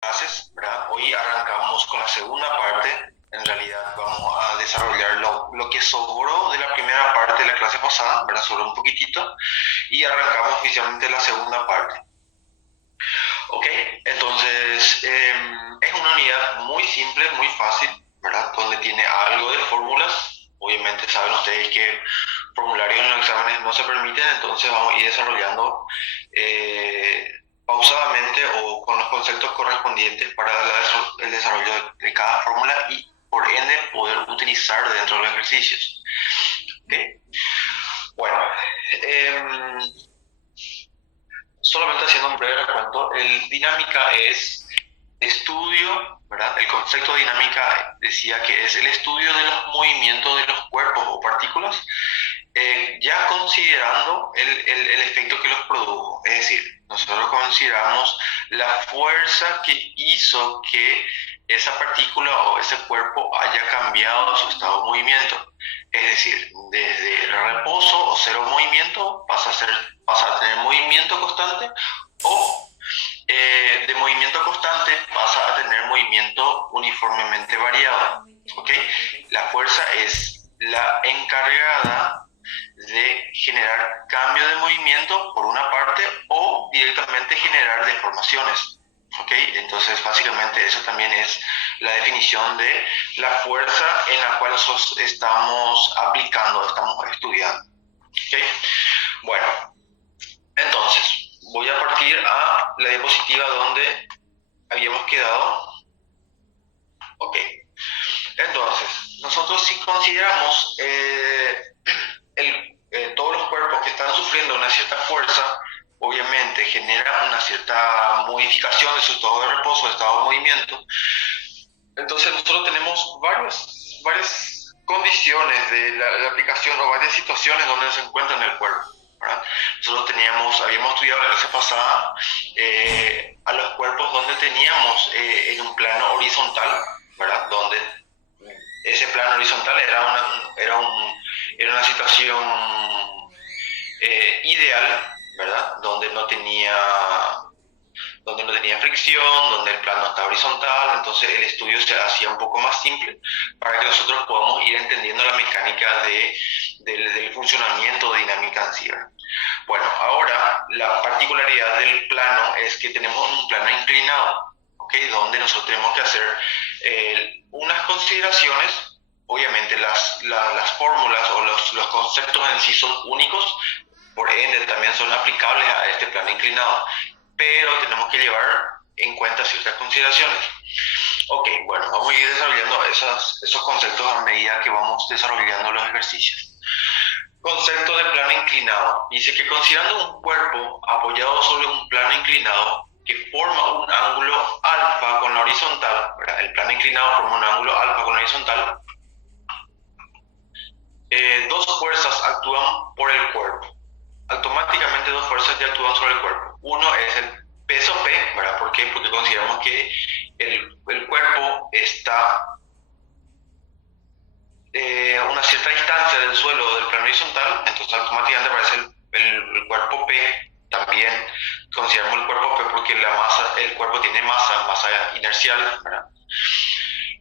Clases, ¿verdad? Hoy arrancamos con la segunda parte. En realidad vamos a desarrollar lo que sobró de la primera parte de la clase pasada, ¿verdad? Sobró un poquitito y arrancamos oficialmente la segunda parte. ¿Ok? Entonces, es una unidad muy simple, muy fácil, ¿verdad? Donde tiene algo de fórmulas. Obviamente saben ustedes que formularios en los exámenes no se permiten, entonces vamos a ir desarrollando pausadamente o con los conceptos correspondientes para el desarrollo de cada fórmula y por ende poder utilizar dentro de los ejercicios. ¿Ok? Bueno, em, solamente haciendo un breve recuento, el dinámica es estudio, ¿verdad? El concepto de dinámica decía que es el estudio de los movimientos de los cuerpos o partículas, ya considerando el efecto que los produjo. Es decir, nosotros consideramos la fuerza que hizo que esa partícula o ese cuerpo haya cambiado su estado de movimiento. Es decir, desde reposo o cero movimiento pasa a tener movimiento constante o de movimiento constante pasa a tener movimiento uniformemente variado. ¿Ok? La fuerza es la encargada de generar cambio de movimiento por una parte o directamente generar deformaciones. ¿Ok? Entonces básicamente eso también es la definición de la fuerza en la cual estamos aplicando, estamos estudiando. ¿Ok? Bueno, entonces voy a partir a la diapositiva donde habíamos quedado. Ok, entonces nosotros si consideramos todos los cuerpos que están sufriendo una cierta fuerza, obviamente genera una cierta modificación de su estado de reposo, de estado de movimiento. Entonces nosotros tenemos varias condiciones de la aplicación o varias situaciones donde se encuentra en el cuerpo, ¿verdad? Nosotros habíamos estudiado la clase pasada a los cuerpos donde teníamos en un plano horizontal, ¿verdad? Donde ese plano horizontal era una situación ideal, ¿verdad? Donde no tenía fricción, donde el plano está horizontal, entonces el estudio se hacía un poco más simple para que nosotros podamos ir entendiendo la mecánica del funcionamiento de dinámica en sí. Bueno, ahora la particularidad del plano es que tenemos un plano inclinado, ¿okay? Donde nosotros tenemos que hacer unas consideraciones. Obviamente las fórmulas o los conceptos en sí son únicos, por ende también son aplicables a este plano inclinado, pero tenemos que llevar en cuenta ciertas consideraciones. Ok, bueno, vamos a ir desarrollando esos conceptos a medida que vamos desarrollando los ejercicios. Concepto de plano inclinado. Dice que considerando un cuerpo apoyado sobre un plano inclinado que forma un ángulo alfa con la horizontal, ¿verdad? El plano inclinado forma un ángulo alfa con la horizontal, dos fuerzas actúan por el cuerpo. Automáticamente dos fuerzas ya actúan sobre el cuerpo. Uno es el peso P, ¿verdad? ¿Por qué? Porque consideramos que el cuerpo está a una cierta distancia del suelo del plano horizontal, entonces automáticamente aparece el cuerpo P. También consideramos el cuerpo P porque el cuerpo tiene masa inercial, ¿verdad?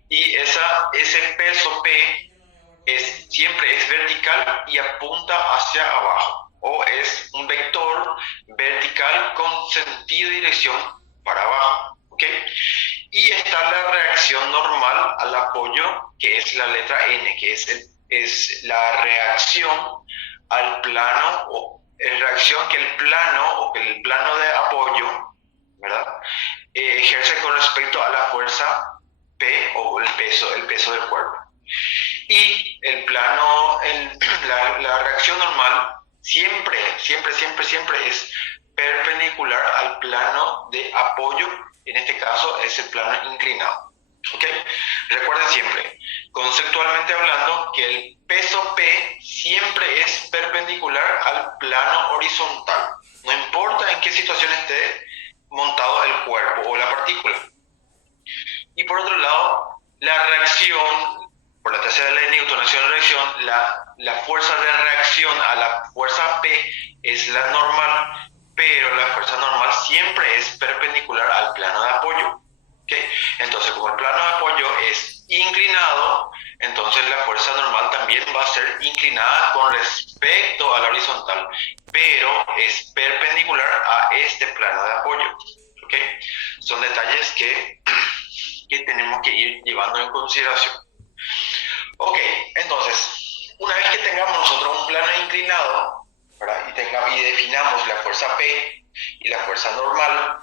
Y ese peso P siempre es vertical y apunta hacia abajo, o es un vector vertical con sentido y dirección para abajo, ¿ok? Y está la reacción normal al apoyo, que es la letra N, que es la reacción al plano, o reacción que el plano de apoyo, ¿verdad? Ejerce con respecto a la fuerza P o el peso del cuerpo. Y la reacción normal siempre es perpendicular al plano de apoyo, en este caso es el plano inclinado. ¿Ok? Recuerden siempre, conceptualmente hablando, que el peso P siempre es perpendicular al plano horizontal. No importa en qué situación esté montado el cuerpo o la partícula. Y por otro lado, la reacción, por la tercera ley de Newton, acción y reacción, la fuerza de reacción a la fuerza P es la normal, pero la fuerza normal siempre es perpendicular al plano de apoyo. inclinada con respecto a la horizontal, pero es perpendicular a este plano de apoyo. ¿Ok? Son detalles que tenemos que ir llevando en consideración. Ok, entonces, una vez que tengamos nosotros un plano inclinado, ¿verdad? Y definamos la fuerza P y la fuerza normal,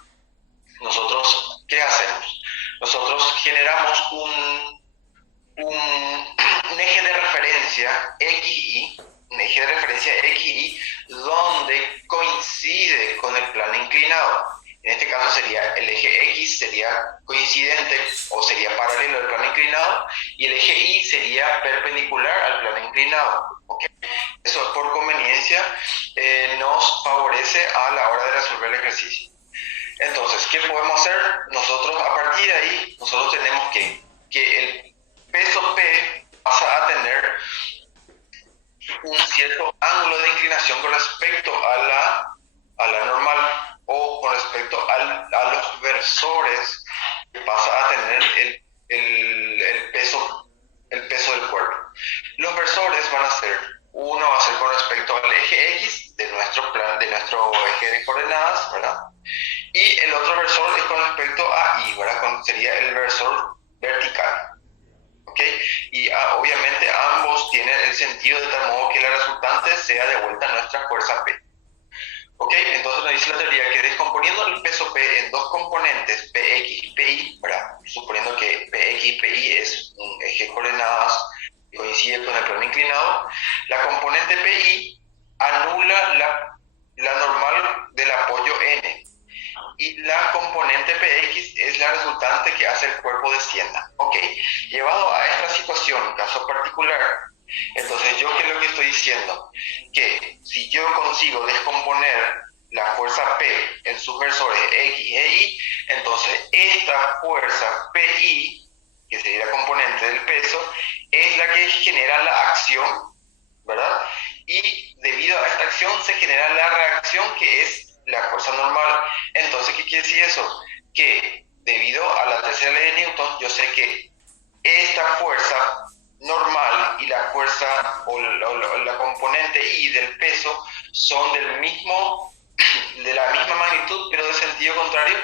nosotros, ¿qué hacemos? Nosotros generamos un eje de referencia XY, un eje de referencia XY, donde coincide con el plano inclinado. En este caso sería el eje X sería coincidente o sería paralelo al plano inclinado y el eje Y sería perpendicular al plano inclinado. ¿Okay? Eso por conveniencia nos favorece a la hora de resolver el ejercicio. Entonces, ¿qué podemos hacer? Nosotros a partir de ahí, nosotros tenemos que el peso P pasa a tener un cierto ángulo de inclinación con respecto a la normal o con respecto a los versores que pasa a tener el peso del cuerpo. Los versores van a ser, uno va a ser con respecto al eje X de nuestro eje de coordenadas, ¿verdad? Y el otro versor es con respecto a Y, ¿verdad? Sería el versor vertical. ¿Ok? Y obviamente ambos tienen el sentido de tal modo que la resultante sea de vuelta nuestra fuerza P. ¿Ok? Entonces nos dice la teoría que descomponiendo el peso P en dos componentes, PX y PY, ¿verdad? Suponiendo que PX y PY es un eje de coordenadas que coincide con el plano inclinado, la componente PY anula la normal del apoyo N. Y la componente PX es la resultante que hace el cuerpo descienda. Ok, llevado a esta situación, caso particular, entonces yo qué es lo que estoy diciendo, que si yo consigo descomponer la fuerza P en sus versores X e Y, entonces esta fuerza PI, que sería la componente del peso, es la que genera la acción, ¿verdad? Y debido a esta acción se genera la reacción que es la fuerza normal. Entonces, ¿qué quiere decir eso? Que debido a la tercera ley de Newton, yo sé que esta fuerza normal y la fuerza o la componente I del peso son de la misma magnitud, pero de sentido contrario.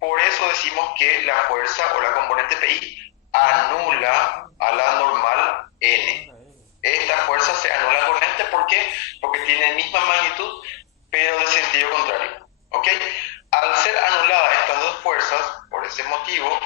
Por eso decimos que la fuerza o la componente PI anula a la normal N. Esta fuerza se anula con este, ¿por qué? Porque tiene misma magnitud, pero de sentido contrario. ¿Ok? Al ser anuladas estas dos fuerzas, por ese motivo,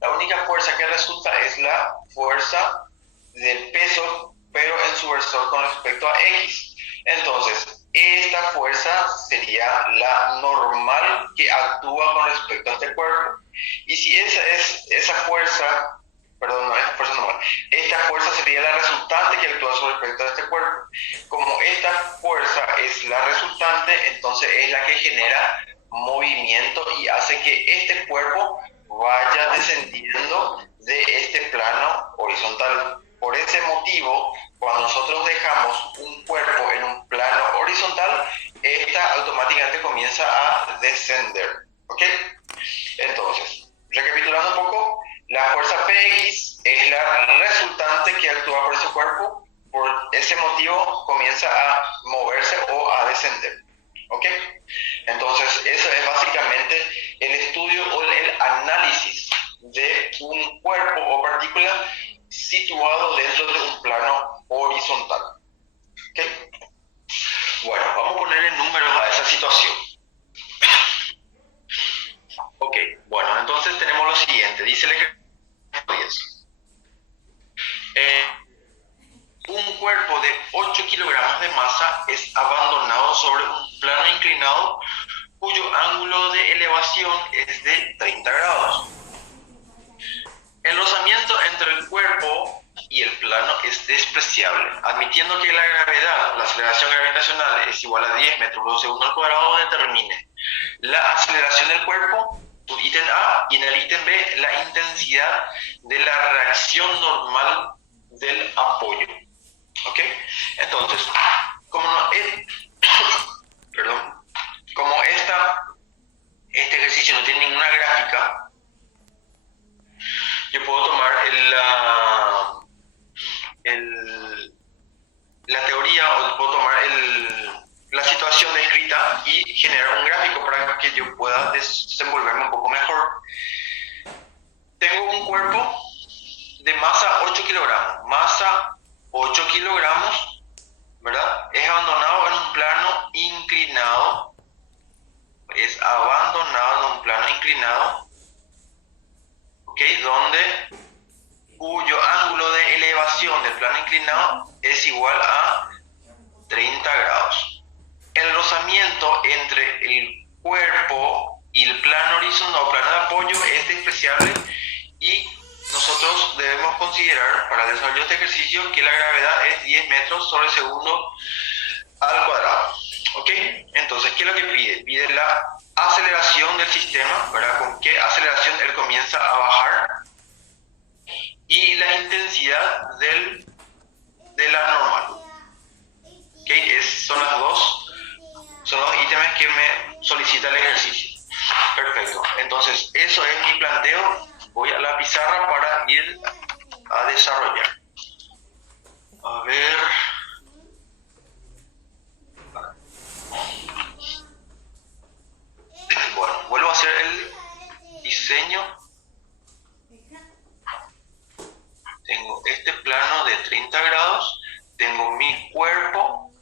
la única fuerza que resulta es la fuerza del peso, pero en su versor con respecto a X. Entonces, esta fuerza sería la normal que actúa con respecto a este cuerpo. Y si esa fuerza, perdón, no es fuerza normal, esta fuerza sería la resultante que actúa con respecto a este cuerpo. Como esta fuerza es la resultante, entonces es la que genera movimiento y hace que este cuerpo vaya descendiendo de este plano horizontal. Por ese motivo, cuando nosotros dejamos un cuerpo en un plano horizontal, esta automáticamente comienza a descender. ¿Ok? Entonces, recapitulando un poco, la fuerza Px es la resultante que actúa por ese cuerpo, por ese motivo comienza a moverse o a descender. ¿Ok? Entonces, eso es básicamente el estudio o el análisis de un cuerpo o partícula situado dentro de un plano horizontal. ¿Ok? Bueno, vamos a ponerle números a esa situación. Ok, bueno, entonces tenemos lo siguiente. Dice el ejercicio 10. Un cuerpo de 8 kilogramos de masa es abandonado sobre un plano inclinado cuyo ángulo de elevación es de 30 grados. El rozamiento entre el cuerpo y el plano es despreciable. Admitiendo que la gravedad, la aceleración gravitacional es igual a 10 metros por segundo al cuadrado, determine la aceleración del cuerpo, ítem A, y en el ítem B, la intensidad de la reacción normal del apoyo. ¿Ok? Entonces, como este ejercicio no tiene ninguna gráfica, yo puedo tomar que yo pueda desenvolverme un poco mejor. Tengo un cuerpo de masa 8 kilogramos. Masa 8 kilogramos, ¿verdad? Es abandonado en un plano inclinado. Es abandonado en un plano inclinado, ¿ok? Donde cuyo ángulo de elevación del plano inclinado es igual a 30 grados. El rozamiento entre el cuerpo y el plano horizontal o plano de apoyo es despreciable y nosotros debemos considerar para el desarrollo de este ejercicio que la gravedad es 10 metros sobre segundo al cuadrado. ¿Ok? Entonces, ¿qué es lo que pide? Pide la aceleración del sistema, ¿verdad? Con qué aceleración él comienza a bajar y la intensidad de la normal. ¿Ok? Son los ítems que me solicita el ejercicio. Perfecto. Entonces, eso es mi planteo. Voy a la pizarra para ir a desarrollar. A ver. Bueno, vuelvo a hacer el diseño. Tengo este plano de 30 grados. Tengo mi cuerpo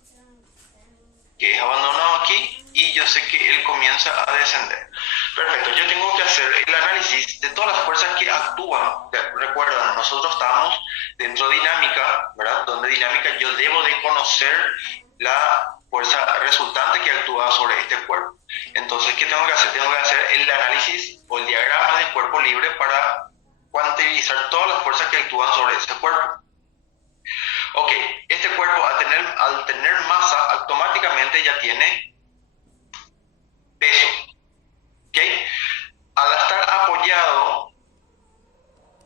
que es abandonado aquí y yo sé que él comienza a descender. Perfecto, yo tengo que hacer el análisis de todas las fuerzas que actúan. Recuerdan, nosotros estamos dentro de dinámica, ¿verdad? Donde dinámica yo debo de conocer la fuerza resultante que actúa sobre este cuerpo. Entonces, ¿qué tengo que hacer? Tengo que hacer el análisis o el diagrama del cuerpo libre para cuantificar todas las fuerzas que actúan sobre ese cuerpo. Ok, este cuerpo al tener masa automáticamente ya tiene peso. ¿Ok? Al estar apoyado,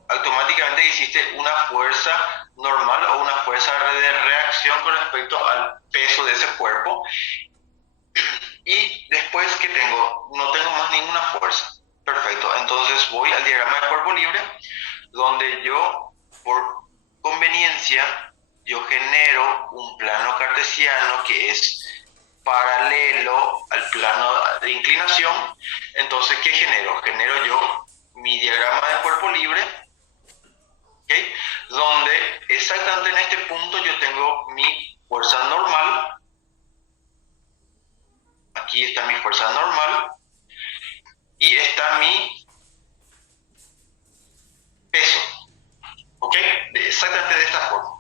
automáticamente existe una fuerza normal o una fuerza de reacción con respecto al peso de ese cuerpo. Y después, ¿qué tengo? No tengo más ninguna fuerza. Perfecto, entonces voy al diagrama de cuerpo libre, donde yo, por conveniencia, yo genero un plano cartesiano que es paralelo al plano de inclinación. Entonces, ¿qué genero? Genero yo mi diagrama de cuerpo libre, ¿okay? Donde exactamente en este punto yo tengo mi fuerza normal. Aquí está mi fuerza normal y está mi peso, ¿ok? Exactamente de esta forma.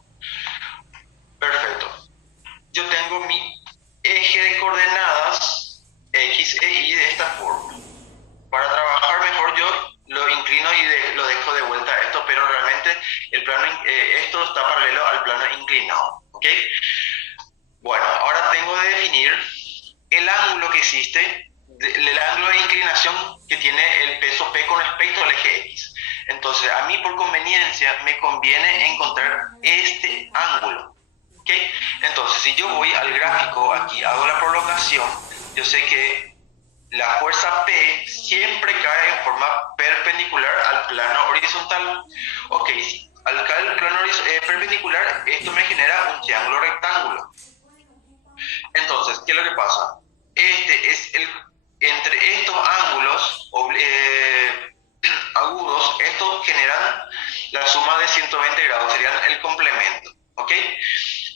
Perfecto. Yo tengo mi eje de coordenadas X e Y de esta forma. Para trabajar mejor yo lo inclino y lo dejo de vuelta a esto, pero realmente el plano, esto está paralelo al plano inclinado, ¿ok? Bueno, ahora tengo que definir el ángulo que existe, el ángulo de inclinación que tiene el peso P con respecto al eje X. Entonces, a mí por conveniencia me conviene encontrar este ángulo. ¿Okay? Entonces, si yo voy al gráfico, aquí hago la prolongación, yo sé que la fuerza P siempre cae en forma perpendicular al plano horizontal. Ok, al caer el plano perpendicular, esto me genera un triángulo rectángulo. Entonces, ¿qué es lo que pasa? Este es entre estos ángulos agudos, estos generan la suma de 120 grados, serían el complemento. ¿Ok?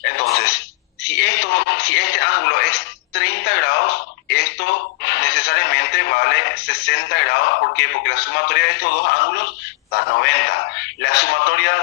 Entonces, si este ángulo es 30 grados, esto necesariamente vale 60 grados. ¿Por qué? Porque la sumatoria de estos dos ángulos da 90. La sumatoria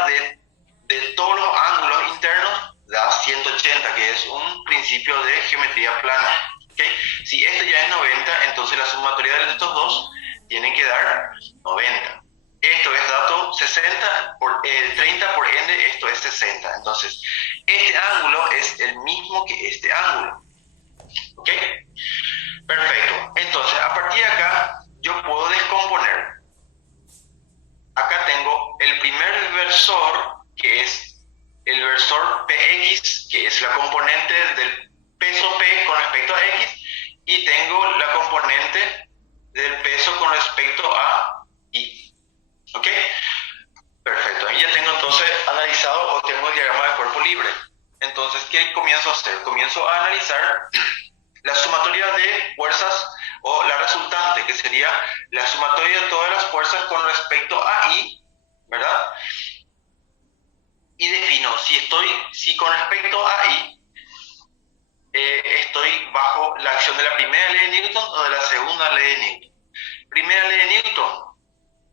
de todos los ángulos internos da 180, que es un principio de geometría plana. ¿Okay? Si este ya es 90, entonces la sumatoria de estos dos tiene que dar 90. Esto es dato 60 por 30, por ende esto es 60. Entonces, este ángulo es el mismo que este ángulo. ¿Ok? Perfecto. Entonces, a partir de acá, yo puedo descomponer. Acá tengo el primer versor, que es el versor PX, que es la componente del peso P con respecto a X, y tengo la componente del peso con respecto a Y. ¿Ok? Perfecto. Ahí ya tengo entonces analizado o tengo el diagrama de cuerpo libre. Entonces, ¿qué comienzo a hacer? Comienzo a analizar la sumatoria de fuerzas o la resultante, que sería la sumatoria de todas las fuerzas con respecto a I, ¿verdad? Y defino si con respecto a I estoy bajo la acción de la primera ley de Newton o de la segunda ley de Newton. Primera ley de Newton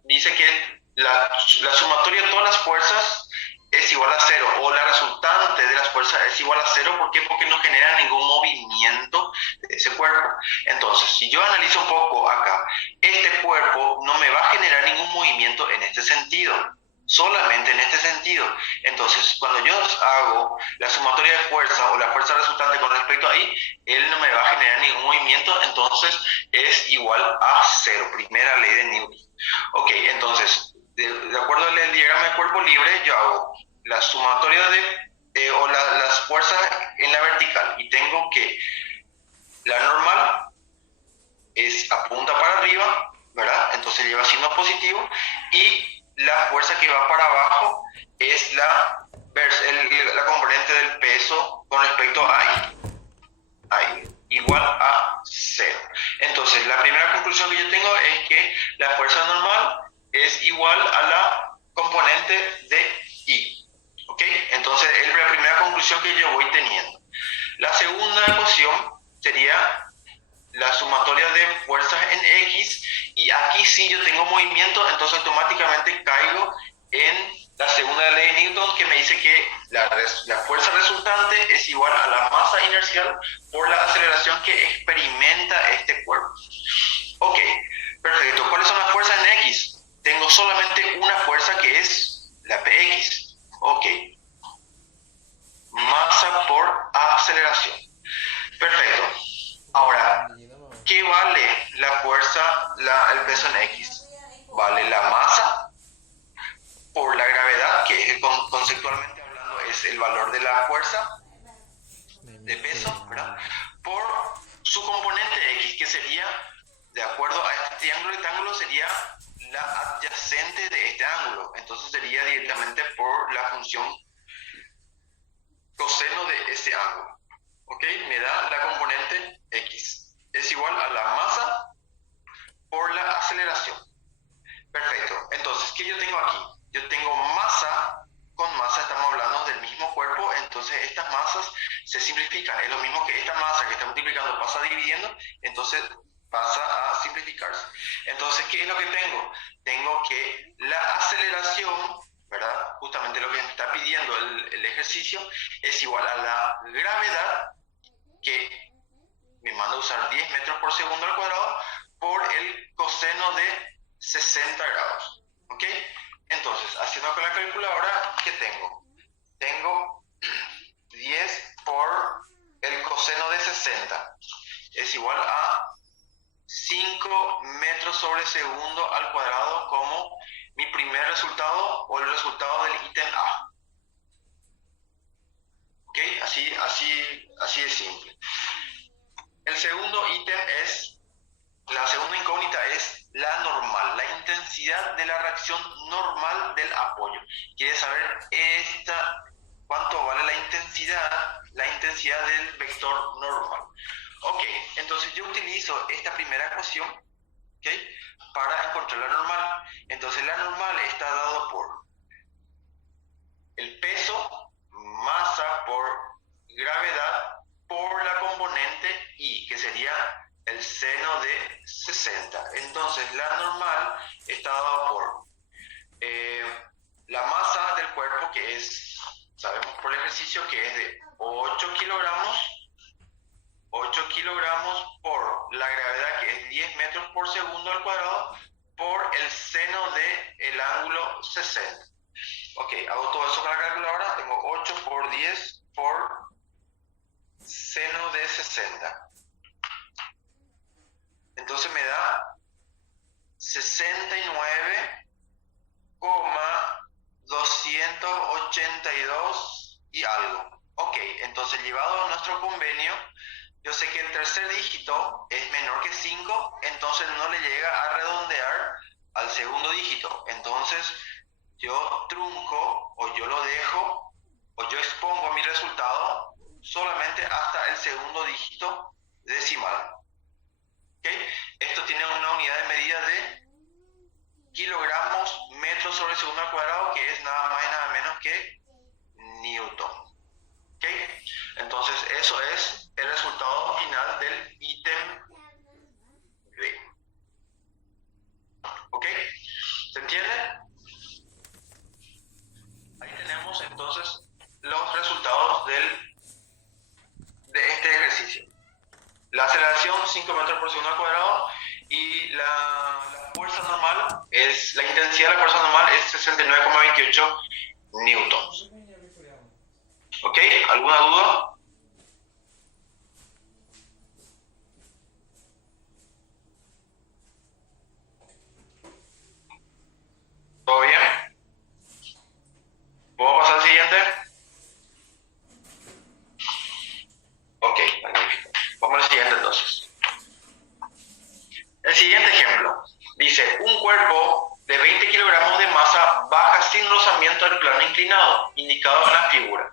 dice que la sumatoria de todas las fuerzas es igual a cero, o la resultante de las fuerzas es igual a cero. ¿Por qué? Porque no genera ningún movimiento de ese cuerpo. Entonces, si yo analizo un poco acá, este cuerpo no me va a generar ningún movimiento en este sentido, solamente en este sentido. Entonces, cuando yo hago la sumatoria de fuerza o la fuerza resultante con respecto a I, él no me va a generar ningún movimiento, entonces es igual a cero, primera ley de Newton. Ok, entonces, de acuerdo al diagrama de cuerpo libre, yo hago la sumatoria las fuerzas en la vertical, y tengo que la normal apunta para arriba, ¿verdad? Entonces lleva signo positivo, y la fuerza que va para abajo es la componente del peso con respecto a I, igual a cero. Entonces, la primera conclusión que yo tengo es que la fuerza normal es igual a la componente de I. ¿Ok? Entonces, es la primera conclusión que yo voy teniendo. La segunda ecuación sería la sumatoria de fuerzas en X, y aquí sí yo tengo movimiento, entonces automáticamente caigo en la segunda ley de Newton, que me dice que la fuerza resultante es igual a la masa inercial por la aceleración que experimenta este cuerpo. Ok, perfecto. ¿Cuáles son las fuerzas en X? Tengo solamente una fuerza, que es la Px. Ok, masa por aceleración. Perfecto. Ahora, ¿qué vale la fuerza, el peso en X? Vale la masa por la gravedad, que es conceptualmente hablando es el valor de la fuerza de peso, ¿verdad? Por su componente X, que sería, de acuerdo a este triángulo rectángulo, sería la adyacente de este ángulo. Entonces sería directamente por la función coseno de ese ángulo. ¿Ok? Me da la componente X. Es igual a la masa por la aceleración. Perfecto. Entonces, ¿qué yo tengo aquí? Yo tengo masa con masa, estamos hablando del mismo cuerpo, entonces estas masas se simplifican. Es lo mismo que esta masa que está multiplicando pasa dividiendo, entonces pasa a simplificarse. Entonces, ¿qué es lo que tengo? Tengo que la aceleración, ¿verdad? Justamente lo que me está pidiendo el ejercicio, es igual a la gravedad, que me manda a usar 10 metros por segundo al cuadrado, por el coseno de 60 grados. ¿Ok? Entonces, haciendo con la calculadora, ¿qué tengo? Tengo 10 por el coseno de 60. Es igual a 5 metros sobre segundo al cuadrado, como mi primer resultado o el resultado del ítem A. ¿Ok? Así de simple. El segundo ítem la segunda incógnita es la normal, la intensidad de la reacción normal del apoyo. Quiere saber cuánto vale la intensidad del vector normal. Ok, entonces yo utilizo esta primera ecuación, ¿okay?, para encontrar la normal. Entonces la normal está dado por el peso, masa por gravedad, por la componente I, que sería el seno de 60. Entonces la normal está dada por la masa del cuerpo, que sabemos por el ejercicio que es de 8 kilogramos por la gravedad, que es 10 metros por segundo al cuadrado, por el seno del ángulo 60. Ok, hago todo eso con la calculadora. Tengo 8 por 10 por seno de 60. Entonces me da 69,282 y algo. Ok, entonces llevado a nuestro convenio, yo sé que el tercer dígito es menor que 5, entonces no le llega a redondear al segundo dígito. Entonces yo trunco, o yo lo dejo, o yo expongo mi resultado solamente hasta el segundo dígito decimal. ¿Ok? Esto tiene una unidad de medida de kilogramos metros sobre segundo al cuadrado, que es nada más y nada menos que newton. ¿Ok? Entonces eso es el resultado final del ítem B. ¿Ok? ¿Se entiende? Ahí tenemos entonces los resultados de este ejercicio. La aceleración 5 metros por segundo al cuadrado y la fuerza normal es, la intensidad de la fuerza normal es 69,28 newtons. ¿Ok? ¿Alguna duda? ¿Todo bien? ¿Puedo pasar al siguiente? Ok, magnífico. Vamos al siguiente entonces. El siguiente ejemplo dice: un cuerpo de 20 kilogramos de masa baja sin rozamiento del plano inclinado, indicado en la figura,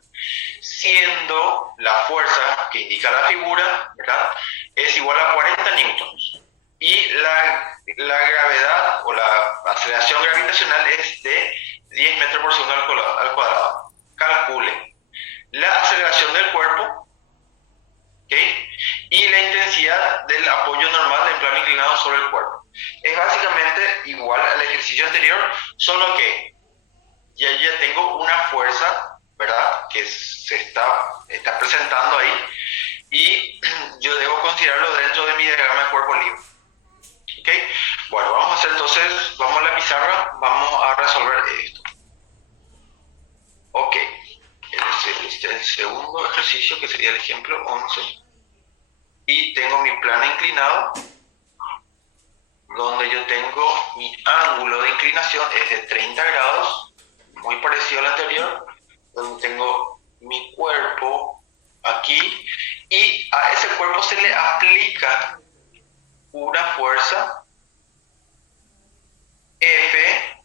siendo la fuerza que indica la figura, ¿verdad?, es igual a 40 newtons. Y la gravedad o la aceleración gravitacional es de 10 metros por segundo al cuadrado. Calcule la aceleración del cuerpo, ¿okay?, y la intensidad del apoyo normal del plano inclinado sobre el cuerpo. Es básicamente igual al ejercicio anterior, solo que ya tengo una fuerza, ¿verdad?, que se está presentando ahí, y yo debo considerarlo dentro de mi diagrama de cuerpo libre. ¿Ok? Bueno, vamos a hacer entonces, vamos a la pizarra, vamos a resolver esto. Ok, el segundo ejercicio, que sería el ejemplo 11, y tengo mi plano inclinado, donde yo tengo mi ángulo de inclinación es de 30 grados, muy parecido al anterior, donde tengo mi cuerpo aquí, y a ese cuerpo se le aplica una fuerza F,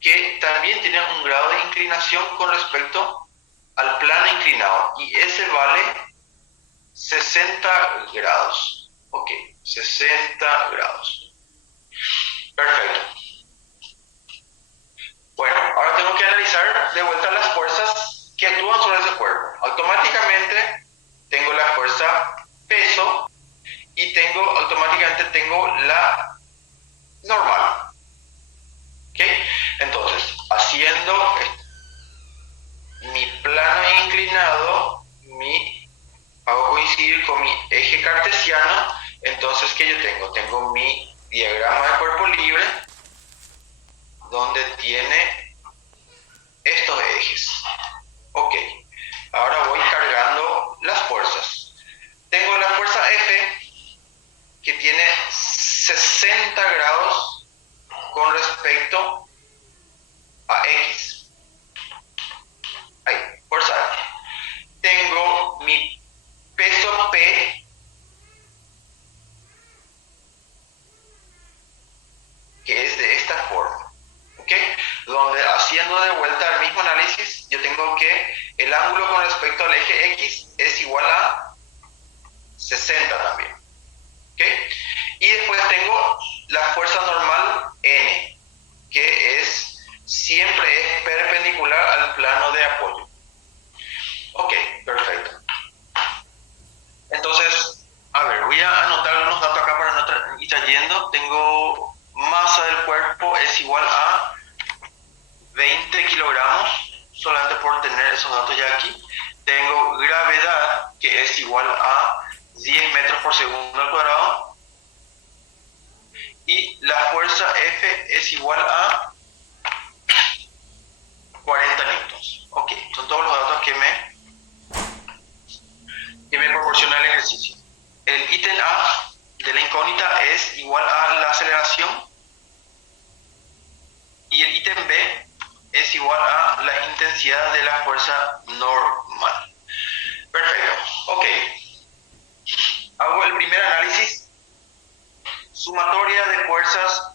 que también tiene un grado de inclinación con respecto al plano inclinado, y ese vale 60 grados. Ok, 60 grados. Perfecto. Bueno, ahora tengo que analizar de vuelta las fuerzas que actúan sobre ese cuerpo. Automáticamente tengo la fuerza peso y automáticamente tengo la normal. ¿Ok? Entonces, haciendo mi plano inclinado, hago coincidir con mi eje cartesiano. Entonces, ¿qué yo tengo? Tengo mi diagrama de cuerpo libre, donde tiene estos ejes. Ok, ahora voy cargando las fuerzas. Tengo la fuerza F, que tiene 60 grados con respecto a X. Ahí, fuerza F. Tengo mi peso P, que es de esta forma. ¿Ok? Donde, haciendo de vuelta el mismo análisis, yo tengo que el ángulo con respecto al eje X es igual a 60 también. ¿Ok? Y después tengo la fuerza normal N, que siempre es perpendicular al plano de apoyo. Ok, perfecto. Entonces, a ver, voy a anotar unos datos acá para no ir trayendo. Tengo masa del cuerpo es igual a 20 kilogramos, solamente por tener esos datos ya aquí. Tengo gravedad, que es igual a 10 metros por segundo al cuadrado. Y la fuerza F es igual a 40 newtons. Ok, son todos los datos que me proporciona el ejercicio. El ítem A de la incógnita es igual a la aceleración, y el ítem B es igual a la intensidad de la fuerza normal. Perfecto. Ok. Hago el primer análisis. Sumatoria de fuerzas.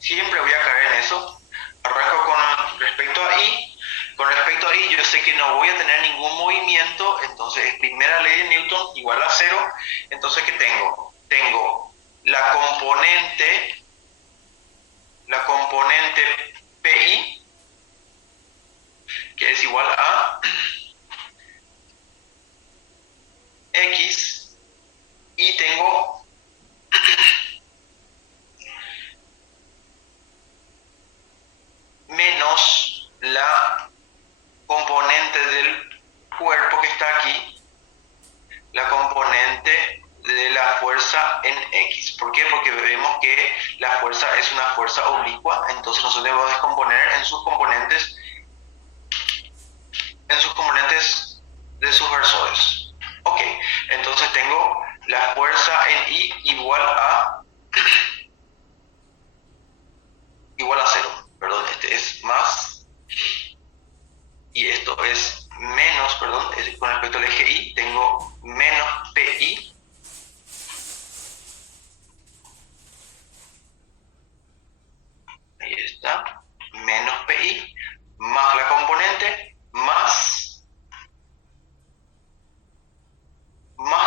Siempre voy a caer en eso. Arranco con respecto a I. Con respecto a I, yo sé que no voy a tener ningún movimiento. Entonces, primera ley de Newton igual a 0. Entonces, ¿qué tengo? Tengo la componente PI, que es igual a X, y tengo menos la componente del cuerpo que está aquí, la componente de la fuerza en X. ¿Por qué? Porque vemos que la fuerza es una fuerza oblicua, entonces nosotros debemos descomponer en sus componentes de sus versores. Ok, entonces tengo la fuerza en I igual a 0. Perdón, este es más y esto es menos, perdón, con respecto al eje Y tengo menos PI ahí está, menos PI más la componente más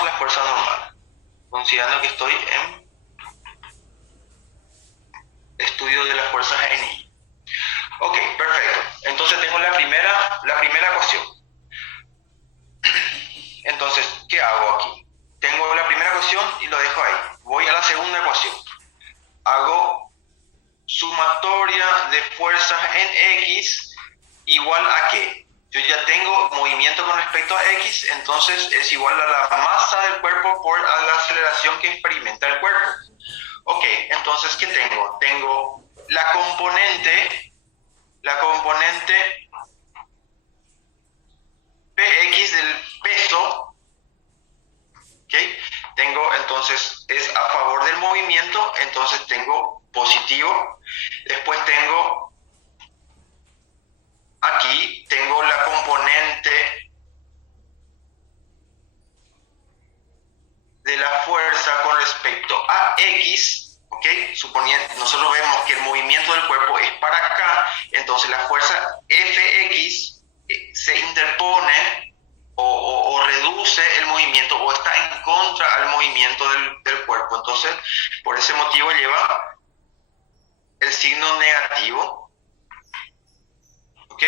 la fuerza normal, considerando que estoy en estudio de las fuerzas en I. Ok, perfecto. Entonces tengo la primera ecuación. Entonces, ¿qué hago aquí? Tengo la primera ecuación y lo dejo ahí. Voy a la segunda ecuación. Hago sumatoria de fuerzas en X igual a ¿qué? Yo ya tengo movimiento con respecto a X, entonces es igual a la masa del cuerpo por la aceleración que experimenta el cuerpo. Ok, entonces, ¿qué tengo? Tengo la componente Px del peso, ¿ok? Tengo, entonces, es a favor del movimiento, entonces tengo positivo. Después tengo, aquí, tengo la componente de la fuerza con respecto a X, ¿ok? Suponiendo, nosotros vemos que el movimiento del cuerpo es para acá, entonces la fuerza Fx se interpone o reduce el movimiento o está en contra al movimiento del cuerpo. Entonces, por ese motivo lleva el signo negativo, ¿ok?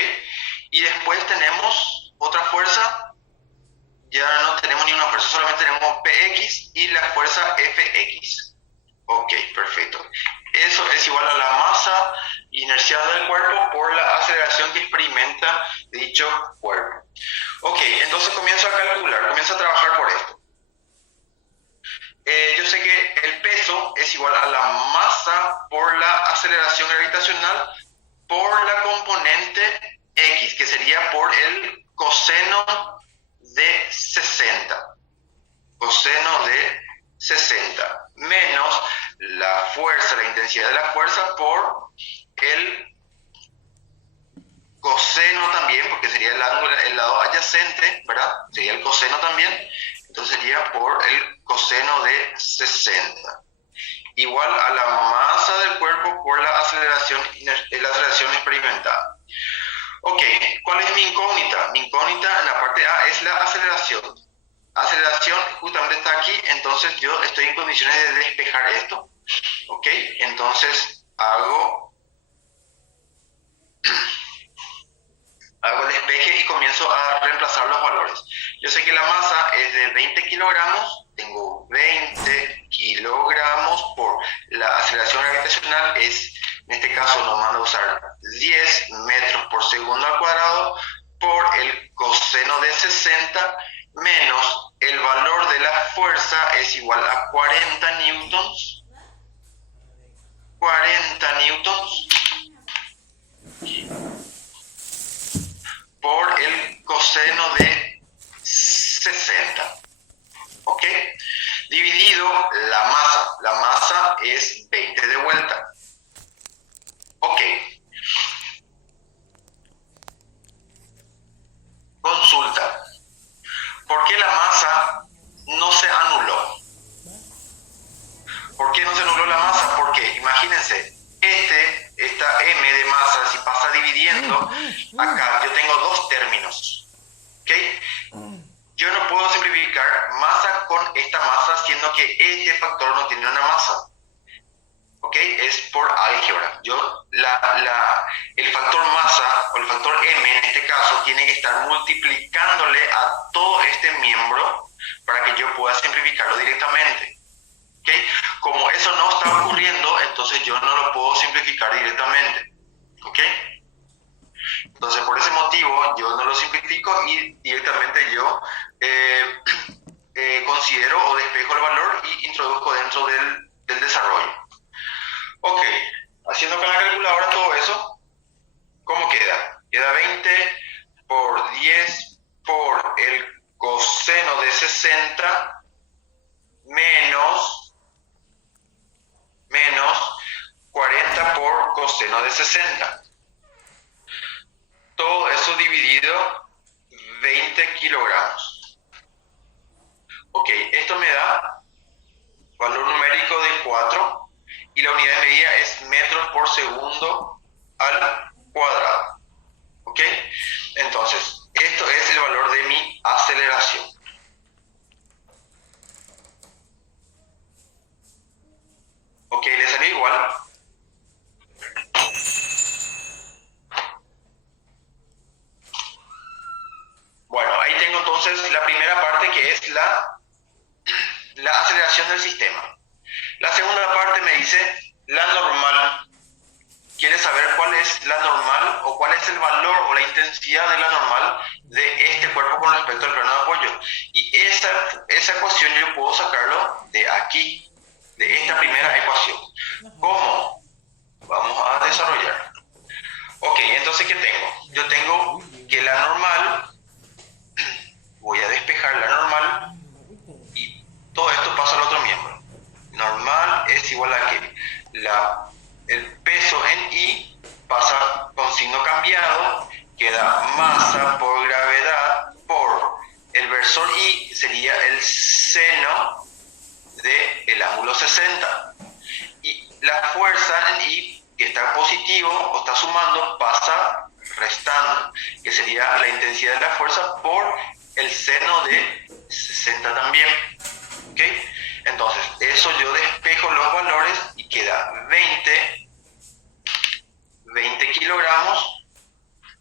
Y después tenemos otra fuerza. Ya no tenemos ni una fuerza, solamente tenemos Px y la fuerza Fx. Ok, perfecto. Eso es igual a la masa inercial del cuerpo por la aceleración que experimenta dicho cuerpo. Ok, entonces comienzo a calcular, comienzo a trabajar por esto. Yo sé que el peso es igual a la masa por la aceleración gravitacional por la componente X, que sería por el coseno de 60. Coseno de 60 menos la fuerza, la intensidad de la fuerza por el coseno también, porque sería el ángulo, el lado adyacente, ¿verdad? Sería el coseno también, entonces sería por el coseno de 60. Igual a la masa del cuerpo por la aceleración experimentada. Ok, ¿cuál es mi incógnita? Mi incógnita en la parte A es la aceleración. Aceleración justamente está aquí, entonces yo estoy en condiciones de despejar esto. Ok, entonces hago el despeje y comienzo a reemplazar los valores. Yo sé que la masa es de 20 kilogramos, tengo 20 kilogramos por la aceleración gravitacional, es, en este caso nos manda a usar 10 metros por segundo al cuadrado por el coseno de 60 menos el valor de la fuerza es igual a 40 newtons. 40 newtons por el coseno de 60, ¿ok? Dividido la masa es 20 de vuelta, ¿ok? Consulta, ¿por qué la masa no se anuló? ¿Por qué no se anuló la masa? Porque, imagínense, esta m de masa, si pasa dividiendo, acá yo tengo dos términos, ¿ok? yo no puedo simplificar masa con esta masa, siendo que este factor no tiene una masa. ¿Ok? Es por álgebra. El factor masa, o el factor m en este caso, tiene que estar multiplicándole a todo este miembro para que yo pueda simplificarlo directamente. ¿Ok? Como eso no está ocurriendo, entonces yo no lo puedo simplificar directamente. ¿Ok? Entonces, por ese motivo, yo no lo simplifico y directamente yo considero o despejo el valor y introduzco dentro del desarrollo. Ok, haciendo con la calculadora todo eso, ¿cómo queda? Queda 20 por 10 por el coseno de 60 menos 40 por coseno de 60. Todo eso dividido 20 kilogramos. Ok, esto me da valor numérico de 4 y la unidad de medida es metros por segundo al cuadrado. ¿Ok? Entonces, esto es el valor de mi aceleración. ¿Ok? ¿Le salió igual? Bueno, ahí tengo entonces la primera parte, que es la aceleración del sistema. La segunda parte me dice la normal. Quiere saber cuál es la normal o cuál es el valor o la intensidad de la normal de este cuerpo con respecto al plano de apoyo. Y esa ecuación yo puedo sacarlo de aquí, de esta primera ecuación. ¿Cómo? Vamos a desarrollar. Ok, entonces ¿qué tengo? Yo tengo que la normal, voy a despejar la normal y todo esto pasa al otro miembro. Normal es igual a que el peso en I pasa con signo cambiado, queda masa por gravedad por el versor I, sería el seno del ángulo 60. Y la fuerza en I, que está positivo o está sumando, pasa restando, que sería la intensidad de la fuerza por el seno de 60 también. ¿Ok? Entonces, eso yo despejo los valores y queda 20 kilogramos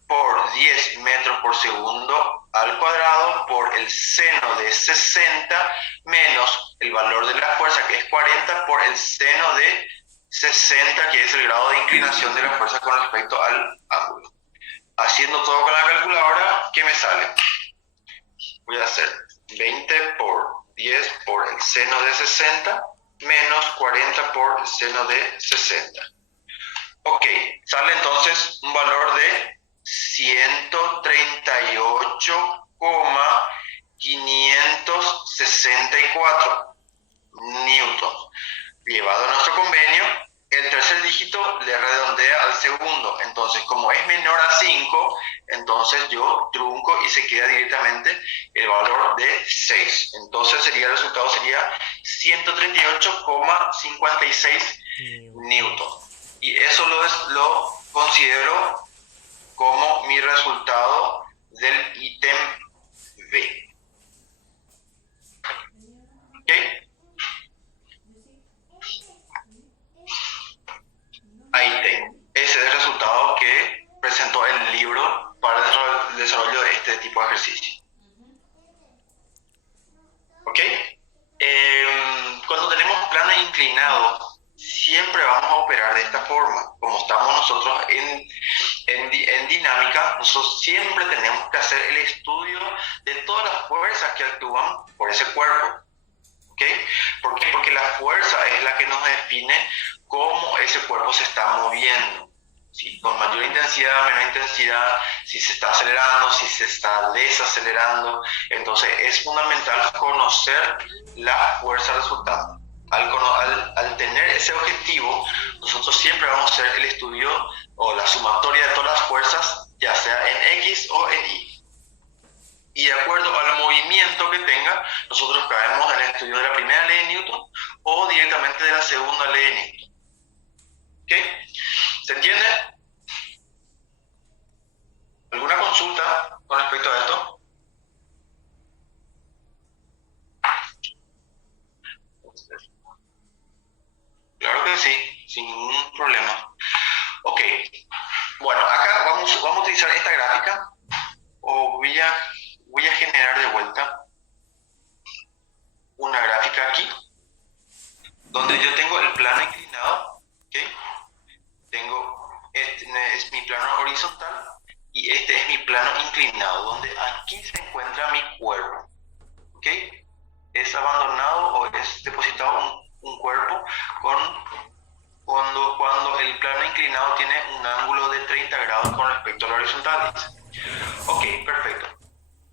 por 10 metros por segundo al cuadrado por el seno de 60 menos el valor de la fuerza, que es 40, por el seno de 60, que es el grado de inclinación de la fuerza con respecto al ángulo. Haciendo todo con la calculadora, ¿qué me sale? Voy a hacer 20 por 10 por el seno de 60 menos 40 por el seno de 60. Ok, sale entonces un valor de 138,564 newton. Llevado a nuestro convenio, el tercer dígito le redondea al segundo. Entonces, como es menor a 5, entonces yo trunco y se queda directamente el valor de 6. Entonces el resultado sería 138,56 newton. Y eso lo considero como mi resultado del ítem B. ¿Ok? Ahí tengo. Ese es el resultado que presentó el libro para el desarrollo de este tipo de ejercicio. ¿Ok? Cuando tenemos plano inclinado, siempre vamos a operar de esta forma. Como estamos nosotros en dinámica, nosotros siempre tenemos que hacer el estudio de todas las fuerzas que actúan por ese cuerpo. ¿Ok? ¿Por qué? Porque la fuerza es la que nos define cómo ese cuerpo se está moviendo. ¿Sí? Con mayor intensidad, menor intensidad, si se está acelerando, si se está desacelerando. Entonces es fundamental conocer la fuerza resultante. Al tener ese objetivo, nosotros siempre vamos a hacer el estudio o la sumatoria de todas las fuerzas, ya sea en X o en Y. Y de acuerdo al movimiento que tenga, nosotros caemos en el estudio de la primera ley de Newton o directamente de la segunda ley de Newton. ¿Ok? ¿Se entiende? ¿Alguna consulta con respecto a esto? utilizar esta gráfica, o voy a generar de vuelta una gráfica aquí, donde yo tengo el plano inclinado, ¿ok? Este es mi plano horizontal y este es mi plano inclinado, donde aquí se encuentra mi cuerpo, ¿ok? Es abandonado o es depositado un cuerpo cuando el plano inclinado tiene un ángulo de 30 grados con respecto al horizontal. Ok, perfecto.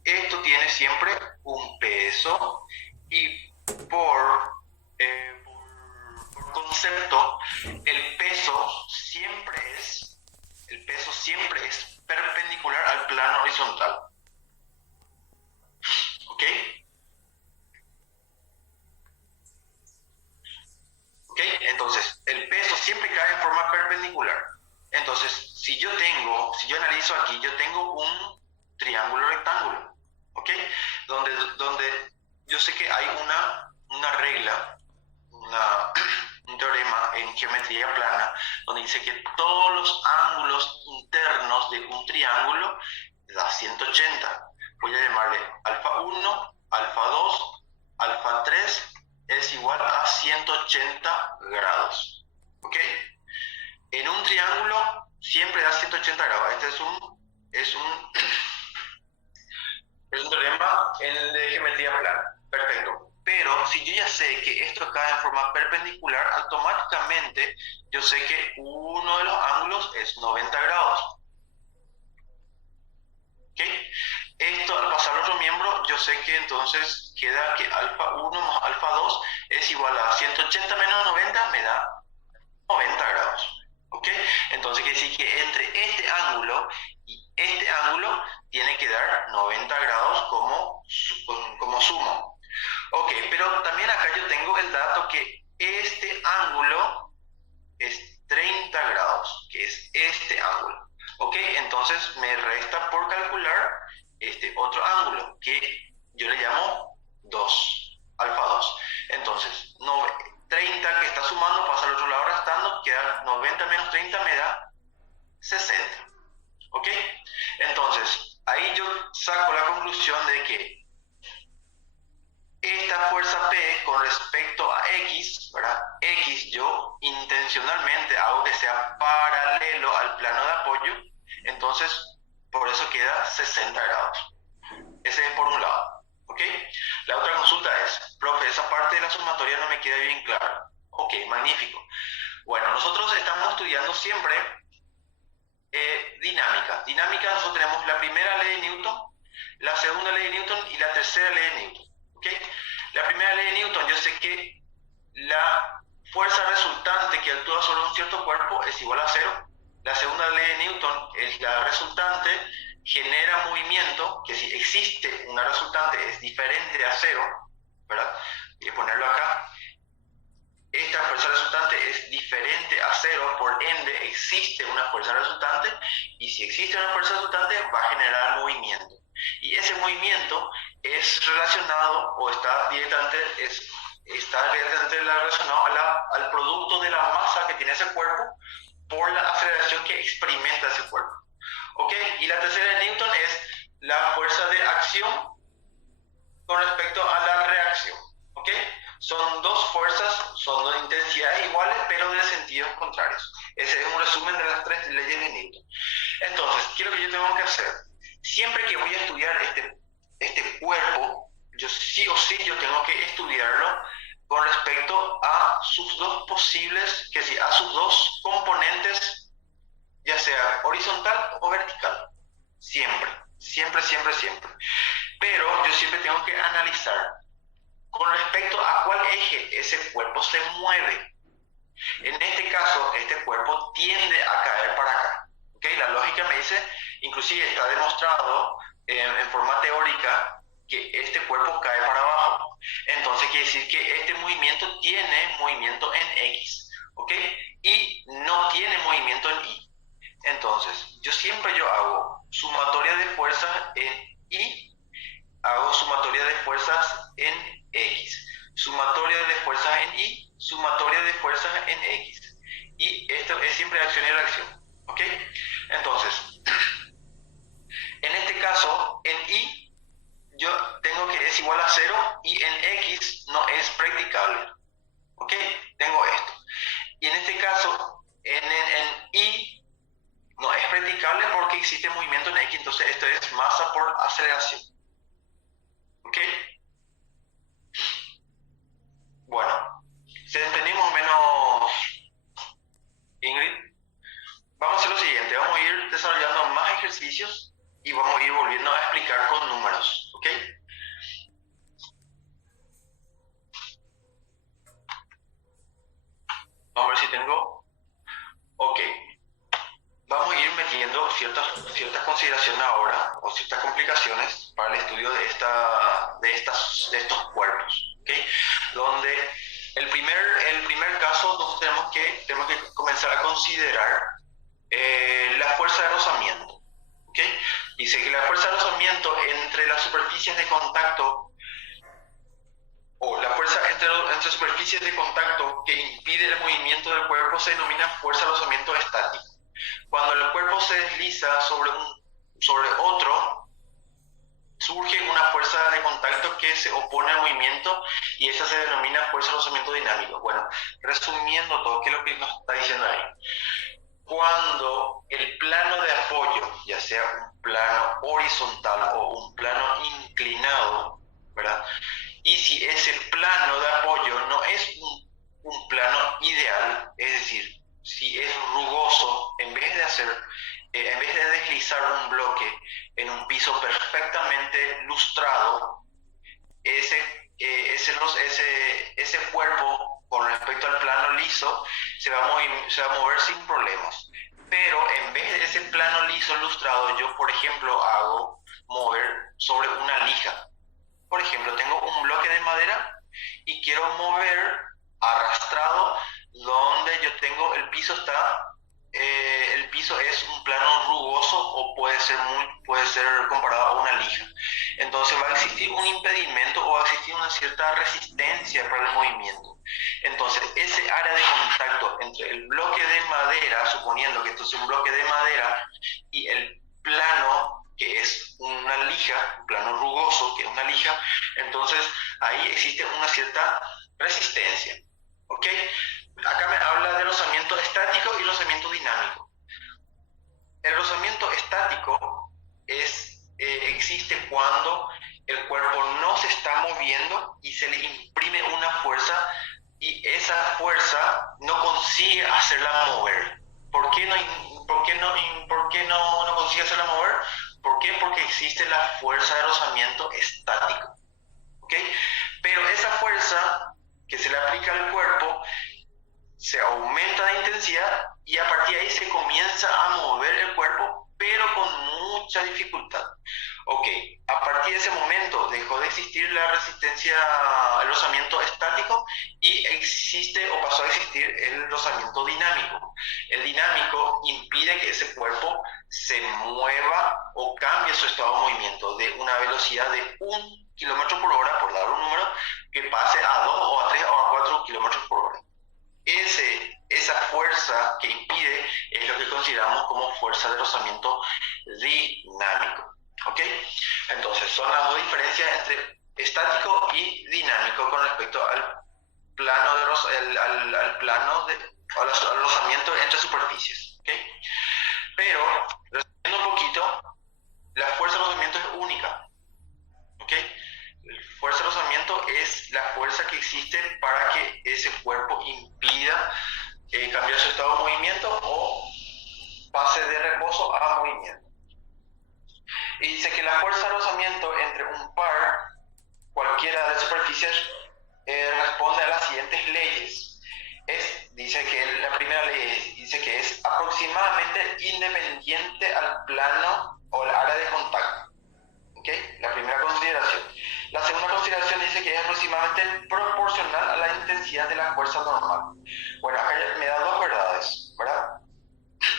Esto tiene siempre un peso y por concepto, el peso siempre es perpendicular al plano horizontal. ¿Ok? ¿Ok? Entonces, el peso siempre cae en forma perpendicular. Entonces, si yo analizo aquí, yo tengo un triángulo rectángulo, ¿ok? Donde yo sé que hay una regla, un teorema en geometría plana, donde dice que todos los ángulos internos de un triángulo da 180. Voy a llamarle alfa 1, alfa 2, alfa 3 es igual a 180 grados. ¿Ok? En un triángulo siempre da 180 grados. Este es un teorema de geometría plana. Perfecto. Pero si yo ya sé que esto cae en forma perpendicular, automáticamente yo sé que uno de los ángulos es 90 grados. ¿Ok? Esto al pasar al otro miembro, yo sé que entonces queda que alfa 1 más alfa 2 es igual a 180 menos 90 me da 90 grados. ¿Ok? Entonces quiere decir que entre este ángulo y este ángulo tiene que dar 90 grados como sumo. Ok, pero también acá yo tengo el dato que este ángulo es 30 grados, que es este ángulo. Ok, entonces me resta por calcular este otro ángulo, que yo le llamo 2, alfa 2. Entonces, 30 que está sumando pasa al otro lado restando, queda 90 menos 30 me da 60. ¿Ok? Entonces, ahí yo saco la conclusión de que esta fuerza P con respecto a X, ¿verdad? X yo intencionalmente hago que sea paralelo al plano de apoyo, entonces por eso queda 60 grados. Ese es por un lado. ¿Ok? La otra consulta es, profe, esa parte de la sumatoria no me queda bien clara. Ok, magnífico. Bueno, nosotros estamos estudiando siempre dinámica. Dinámica, nosotros tenemos la primera ley de Newton, la segunda ley de Newton y la tercera ley de Newton. ¿Ok? La primera ley de Newton, yo sé que la fuerza resultante que actúa sobre un cierto cuerpo es igual a cero. La segunda ley de Newton es la resultante genera movimiento, que si existe una resultante es diferente a cero, ¿verdad? Voy a ponerlo acá. Esta fuerza resultante es diferente a cero, por ende existe una fuerza resultante, y si existe una fuerza resultante va a generar movimiento. Y ese movimiento es relacionado o está directamente relacionado al producto de la masa que tiene ese cuerpo por la aceleración que experimenta ese cuerpo. ¿Ok? Y la tercera de Newton es la fuerza de acción con respecto a la reacción. ¿Ok? Son dos fuerzas, son dos intensidades iguales, pero de sentidos contrarios. Ese es un resumen de las tres leyes de Newton. Entonces, ¿qué es lo que yo tengo que hacer? Siempre que voy a estudiar este cuerpo, yo sí o sí yo tengo que estudiarlo con respecto a sus dos posibles, a sus dos componentes, ya sea horizontal o vertical. Siempre, siempre, siempre, siempre. Pero yo siempre tengo que analizar con respecto a cuál eje ese cuerpo se mueve. En este caso, este cuerpo tiende a caer para acá. ¿Okay? La lógica me dice, inclusive está demostrado en forma teórica, que este cuerpo cae para abajo. Entonces quiere decir que este movimiento tiene movimiento en X, ¿ok? Y no tiene movimiento en Y. Entonces, yo hago sumatoria de fuerzas en Y, hago sumatoria de fuerzas en X, sumatoria de fuerzas en Y, sumatoria de fuerzas en X. Y esto es siempre acción y reacción, ¿ok? Entonces, verticales porque existe movimiento en X, entonces esto es masa por aceleración. ¿Ok? Bueno, ¿se entendió más o menos, Ingrid? Vamos a hacer lo siguiente, vamos a ir desarrollando más ejercicios y vamos a ir volviendo a explicar con números. ¿Ok? Vamos a ver si tengo. Ok. Vamos a ir metiendo ciertas consideraciones ahora, o ciertas complicaciones para el estudio de estos cuerpos, ¿okay? Donde el primer caso, donde tenemos que comenzar a considerar la fuerza de rozamiento, ¿okay? Dice que la fuerza de rozamiento entre las superficies de contacto, o la fuerza entre superficies de contacto que impide el movimiento del cuerpo se denomina fuerza de rozamiento estático. Cuando el cuerpo se desliza sobre otro, surge una fuerza de contacto que se opone al movimiento y esa se denomina fuerza de rozamiento dinámico. Bueno, resumiendo todo, ¿qué es lo que nos está diciendo ahí? Cuando el plano de apoyo, ya sea un plano horizontal o un plano inclinado, ¿verdad? Y si ese plano de apoyo no es un plano ideal, es decir, si es rugoso, en vez de deslizar un bloque en un piso perfectamente lustrado, ese cuerpo con respecto al plano liso se va a mover sin problemas. Pero en vez de ese plano liso lustrado, yo por ejemplo hago mover sobre una lija. Por ejemplo, tengo un bloque de madera y quiero mover arrastrado donde yo tengo el piso es un plano rugoso o puede ser comparado a una lija. Entonces va a existir un impedimento o va a existir una cierta resistencia para el movimiento. Entonces ese área de contacto entre el bloque de madera, suponiendo que esto es un bloque de madera, y el plano que es una lija, un plano rugoso que es una lija, entonces ahí existe una cierta resistencia. ¿Ok? Acá me habla de rozamiento estático y rozamiento dinámico. El rozamiento estático existe cuando el cuerpo no se está moviendo y se le imprime una fuerza y esa fuerza no consigue hacerla mover. ¿Por qué no consigue hacerla mover? ¿Por qué? Porque existe la fuerza de rozamiento estático. ¿Ok? Pero esa fuerza que se le aplica al cuerpo se aumenta la intensidad y a partir de ahí se comienza a mover el cuerpo, pero con mucha dificultad. Ok, a partir de ese momento dejó de existir la resistencia al rozamiento estático y pasó a existir el rozamiento dinámico. El dinámico impide que ese cuerpo se mueva o cambie su estado de movimiento de una velocidad de 1 km por hora, por dar un número, que pase a 2 o a 3 o a 4 km por hora. Esa fuerza que impide es lo que consideramos como fuerza de rozamiento dinámico. ¿Ok? Entonces, son las dos diferencias entre estático y dinámico con respecto al al rozamiento entre superficies. ¿Ok? Pero, resumiendo un poquito, la fuerza de rozamiento es única. ¿Ok? La fuerza de rozamiento es la fuerza que existe para que ese cuerpo impida cambiar su estado de movimiento o pase de reposo a movimiento. Y dice que la fuerza de rozamiento entre un par, cualquiera de superficies, responde a las siguientes leyes. Dice que la primera ley dice que es aproximadamente independiente al plano o al área de contacto. ¿Okay? La primera consideración. La segunda consideración dice que es aproximadamente proporcional a la intensidad de la fuerza normal. Bueno, acá me da dos verdades, ¿verdad?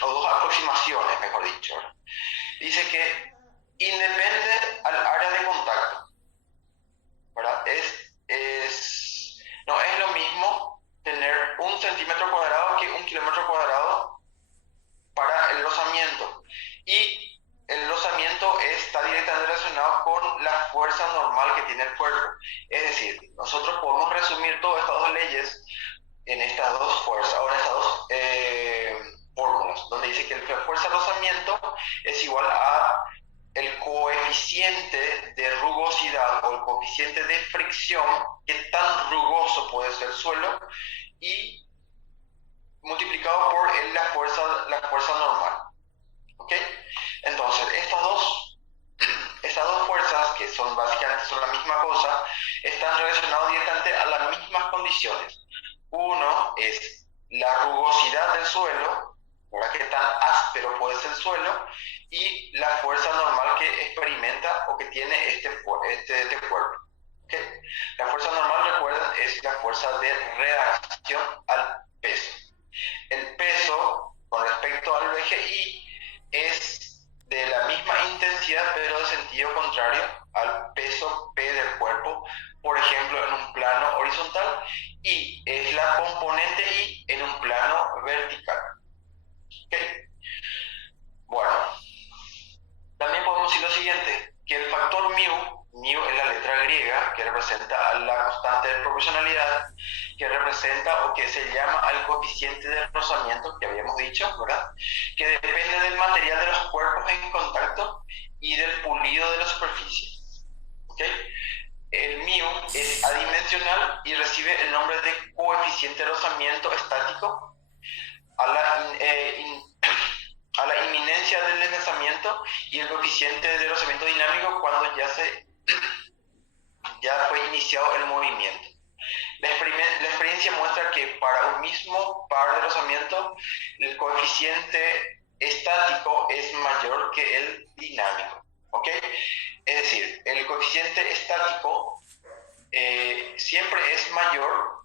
O dos aproximaciones, mejor dicho, ¿verdad? Dice que independe al área de contacto, ¿verdad? No es lo mismo tener 1 centímetro cuadrado que 1 kilómetro cuadrado para el rozamiento. Y el rozamiento está directamente relacionado con la fuerza normal que tiene el cuerpo. Es decir, nosotros podemos resumir todas estas dos leyes en estas dos fuerzas, o en estas dos fórmulas. vimos, donde dice que la fuerza de rozamiento es igual a el coeficiente de rugosidad o el coeficiente de fricción, que tan rugoso puede ser el suelo, y multiplicado por la fuerza normal. ¿Ok? Entonces, estas dos fuerzas, que son básicamente son la misma cosa, están relacionadas directamente a las mismas condiciones. Uno es la rugosidad del suelo, ¿verdad? Qué tan áspero puede ser el suelo, y la fuerza normal que experimenta o que tiene este cuerpo. ¿Okay? La fuerza normal, recuerden, es la fuerza de reacción al peso. El peso con respecto al VGI es de la misma intensidad, pero de sentido contrario al peso P del cuerpo, por ejemplo, en un plano horizontal, y es la componente I en un plano vertical. ¿Okay? Bueno, también podemos decir lo siguiente, que el factor mu es la letra griega, que representa la constante de proporcionalidad, que representa o que se llama al coeficiente de rozamiento, que habíamos dicho, ¿verdad? Que depende del material de los cuerpos en contacto y del pulido de la superficie. ¿Okay? El mu es adimensional y recibe el nombre de coeficiente de rozamiento estático a la inminencia del desplazamiento, y el coeficiente de rozamiento dinámico cuando ya fue iniciado el movimiento. La experiencia muestra que para un mismo par de rozamiento el coeficiente estático es mayor que el dinámico. ¿Ok? Es decir, el coeficiente estático siempre es mayor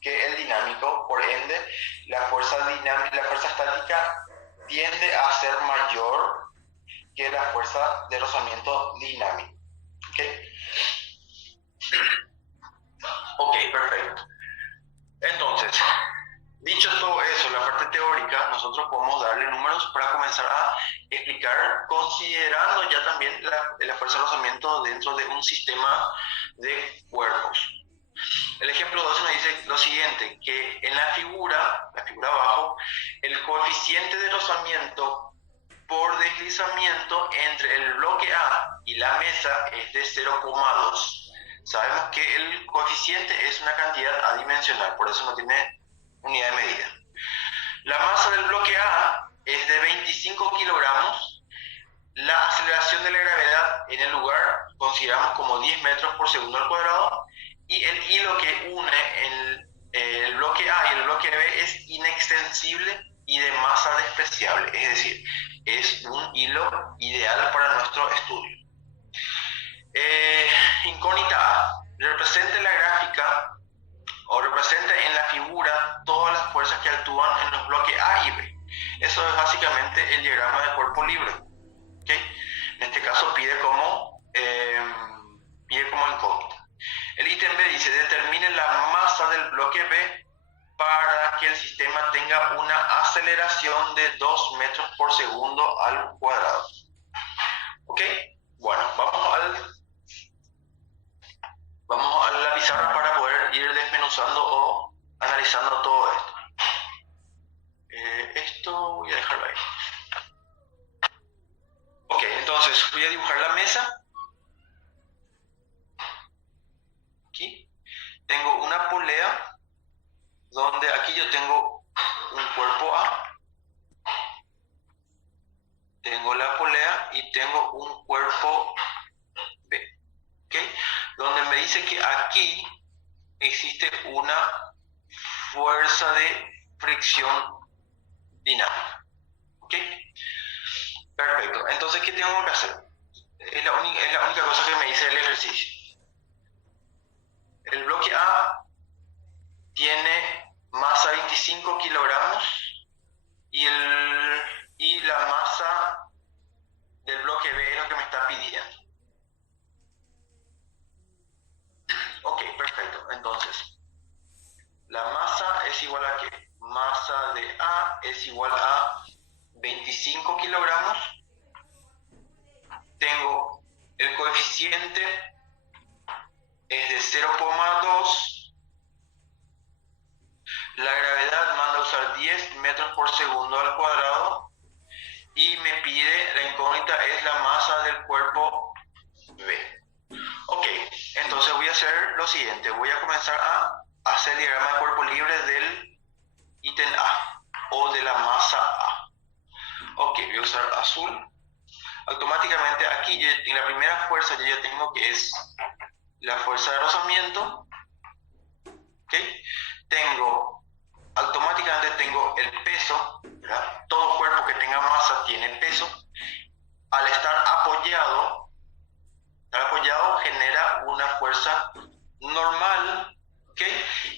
que el dinámico, por ende la fuerza estática tiende a ser mayor que la fuerza de rozamiento dinámico. ¿Okay? Ok, perfecto. Entonces, dicho todo eso, la parte teórica, nosotros podemos darle números para comenzar a explicar, considerando ya también la fuerza de rozamiento dentro de un sistema de cuerpos. El ejemplo 12 nos dice lo siguiente, que en la figura abajo, el coeficiente de rozamiento por deslizamiento entre el bloque A y la mesa es de 0,2. Sabemos que el coeficiente es una cantidad adimensional, por eso no tiene unidad de medida. La masa del bloque A es de 25 kilogramos. La aceleración de la gravedad en el lugar consideramos como 10 metros por segundo al cuadrado, y el hilo que une el bloque A y el bloque B es inextensible y de masa despreciable, es decir, es un hilo ideal para nuestro estudio. Incógnita A, represente la gráfica o represente en la figura todas las fuerzas que actúan en los bloques A y B. Eso es básicamente el diagrama de cuerpo libre. ¿Okay? En este caso pide como incógnita. El ítem B dice, determine la masa del bloque B para que el sistema tenga una aceleración de 2 metros por segundo al cuadrado. ¿Ok? Bueno, vamos a la pizarra para poder ir desmenuzando o analizando todo esto. Esto voy a dejarlo ahí. Ok, entonces voy a dibujar la mesa. Aquí tengo una polea donde aquí yo tengo un cuerpo A, tengo la polea y tengo un cuerpo B, ¿okay? Donde me dice que aquí existe una fuerza de fricción dinámica. ¿Ok? Perfecto. Entonces, ¿qué tengo que hacer? Es la única cosa que me dice el ejercicio. El bloque A tiene masa 25 kilogramos y la masa del bloque B es lo que me está pidiendo. Ok, perfecto. Entonces, la masa es igual a ¿qué? Masa de A es igual a 25 kilogramos. Tengo el coeficiente es de 0,2. La gravedad manda a usar 10 metros por segundo al cuadrado. pide, la incógnita es la masa del cuerpo B. Ok, entonces voy a hacer lo siguiente, voy a comenzar a hacer el diagrama de cuerpo libre del ítem A o de la masa A. Ok, voy a usar azul. Automáticamente aquí en la primera fuerza yo ya tengo que es la fuerza de rozamiento. Ok, automáticamente tengo el peso, ¿verdad? Todo cuerpo que tenga masa tiene peso. Al estar apoyado genera una fuerza normal, ¿ok?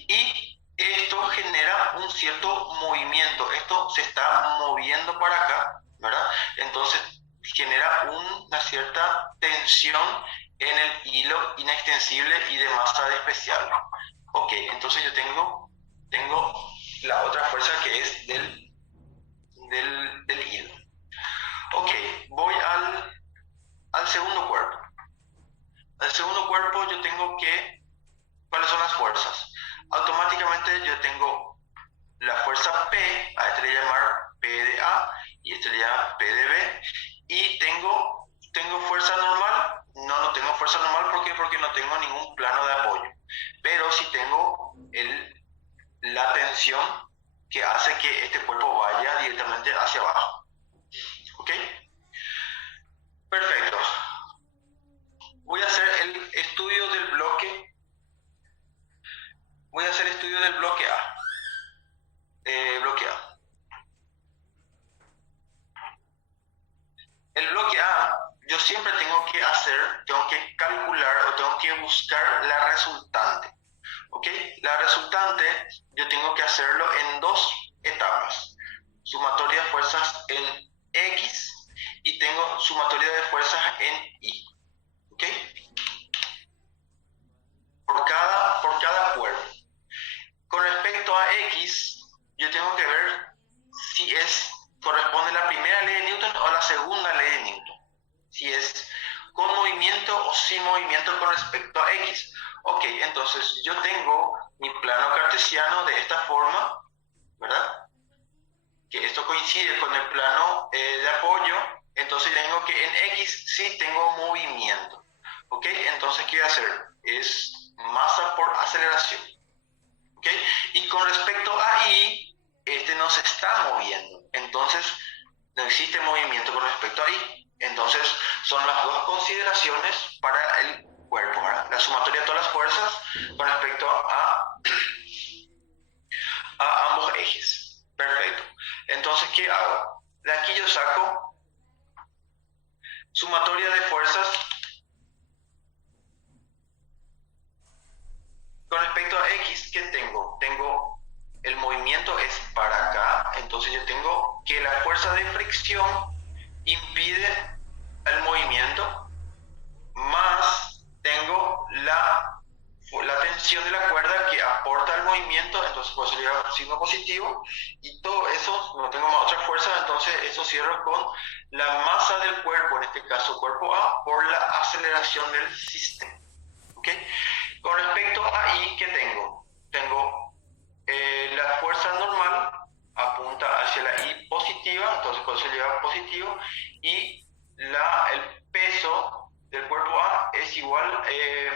Y esto genera un cierto movimiento. Esto se está moviendo para acá, ¿verdad? Entonces genera una cierta tensión en el hilo inextensible y de masa especial. Ok, entonces yo tengo la otra fuerza que es del hilo. Ok, voy al segundo cuerpo. Al segundo cuerpo yo tengo que, ¿cuáles son las fuerzas? Automáticamente yo tengo la fuerza P, a este le voy a llamar P de A y este le llama P de B, y tengo fuerza normal. No tengo fuerza normal, ¿por qué? Porque no tengo ningún plano de apoyo, pero sí tengo la tensión que hace que este cuerpo vaya directamente hacia abajo. ¿Ok? Perfecto. Voy a hacer el estudio del bloque. Voy a hacer estudio del bloque A. Bloque A. El bloque A, yo siempre tengo que calcular o tengo que buscar la resultante. ¿Ok? La resultante yo tengo que hacerlo en dos etapas. Sumatoria de fuerzas en X y tengo sumatoria de fuerzas en Y. ¿Ok? Por cada cuerpo. Con respecto a X, yo tengo que ver si corresponde la primera ley de Newton o la segunda ley de Newton. Si es con movimiento o sin movimiento con respecto a X. Ok, entonces yo tengo mi plano cartesiano de esta forma, ¿verdad? Que esto coincide con el plano de apoyo, entonces tengo que en X sí tengo movimiento. ¿Ok? Entonces, ¿qué voy a hacer? Es masa por aceleración. ¿Ok? Y con respecto a Y, este no se está moviendo, entonces no existe movimiento con respecto a Y. Entonces, son las dos consideraciones para el cuerpo, ¿verdad? La sumatoria de todas las fuerzas con respecto a ambos ejes. Perfecto. Entonces, ¿qué hago? De aquí yo saco sumatoria de fuerzas con respecto a X. ¿Qué tengo? El movimiento es para acá, entonces yo tengo que la fuerza de fricción impide el movimiento, más tengo la tensión de la cuerda que aporta el movimiento, entonces puedo salir signo positivo, y todo eso, no tengo más otra fuerza, entonces eso cierro con la masa del cuerpo, en este caso cuerpo A, por la aceleración del sistema. ¿Ok? Con respecto a Y, ¿qué tengo? Tengo la fuerza normal apunta hacia la Y positiva, entonces por eso se lleva positivo, y el peso del cuerpo A es igual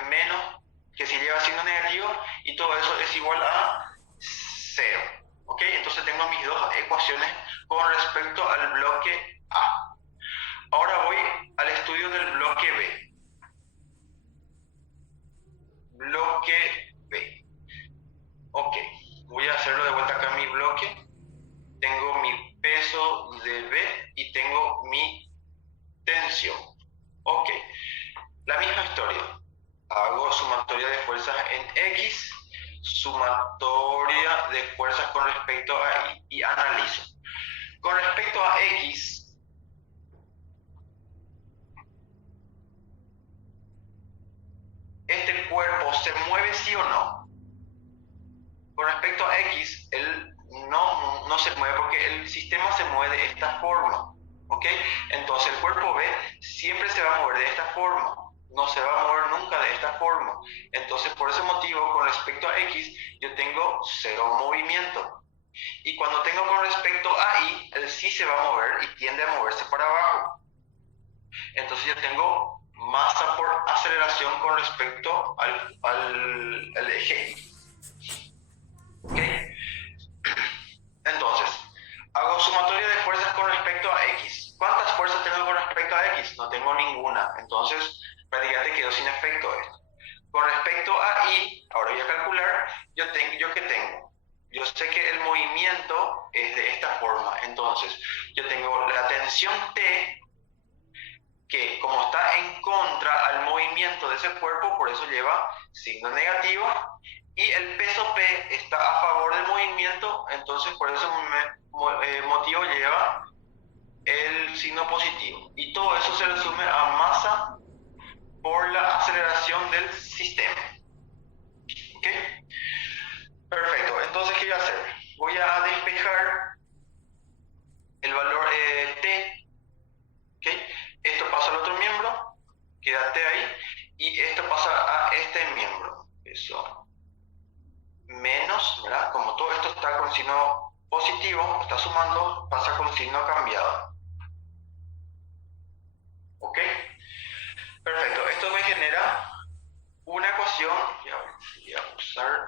menos, que si lleva signo negativo, y todo eso es igual a 0. ¿Ok? Entonces tengo mis dos ecuaciones con respecto al bloque A. Ahora voy al estudio del bloque B. Bloque B. Ok, voy a hacerlo de vuelta acá en mi bloque. Tengo mi peso de B y tengo mi tensión. Ok, la misma historia. Hago sumatoria de fuerzas en X, sumatoria de fuerzas con respecto a Y y analizo. Con respecto a X, ¿este cuerpo se mueve sí o no? Con respecto a X, él no se mueve porque el sistema se mueve de esta forma. ¿Ok? Entonces el cuerpo B siempre se va a mover de esta forma, no se va a mover nunca de esta forma. Entonces por ese motivo, con respecto a X, yo tengo cero movimiento. Y cuando tengo con respecto a I, el sí se va a mover y tiende a moverse para abajo. Entonces yo tengo masa por aceleración con respecto al eje I. ¿Ok? Entonces, hago sumatoria de fuerzas con respecto a X. ¿Cuántas fuerzas tengo con respecto a X? No tengo ninguna. Entonces, prácticamente quedó sin efecto esto. Con respecto a Y, ahora voy a calcular, ¿yo qué tengo? Yo sé que el movimiento es de esta forma. Entonces, yo tengo la tensión T, que como está en contra al movimiento de ese cuerpo, por eso lleva signo negativo, y el peso P está a favor del movimiento, entonces por ese motivo lleva el signo positivo. Y todo eso se resume a masa por la aceleración del sistema. ¿Ok? Perfecto. Entonces, ¿qué voy a hacer? Voy a despejar el valor T. ¿Ok? Esto pasa al otro miembro, quédate ahí, y esto pasa a este miembro. Eso. Menos, ¿verdad? Como todo esto está con signo positivo, está sumando, pasa con signo cambiado. ¿Ok? Perfecto. Esto me genera una ecuación. Voy a usar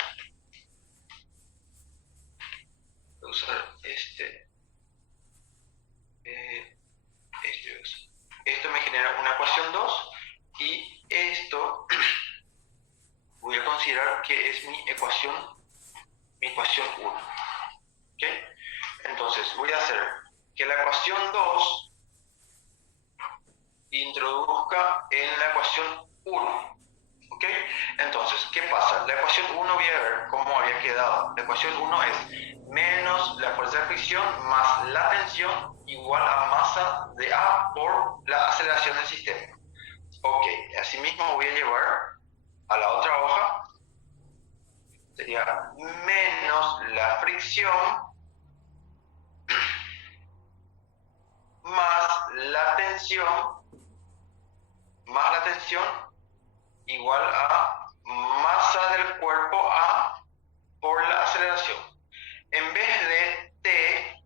esto me genera una ecuación 2 y esto voy a considerar que es mi ecuación 1. ¿Ok? Entonces voy a hacer que la ecuación 2 introduzca en la ecuación 1. ¿Ok? Entonces, ¿qué pasa? La ecuación 1 voy a ver cómo había quedado. La ecuación 1 es menos la fuerza de fricción más la tensión igual a masa de A por la aceleración del sistema. Ok, asimismo voy a llevar a la otra hoja. Sería menos la fricción más la tensión igual a masa del cuerpo A por la aceleración. En vez de T,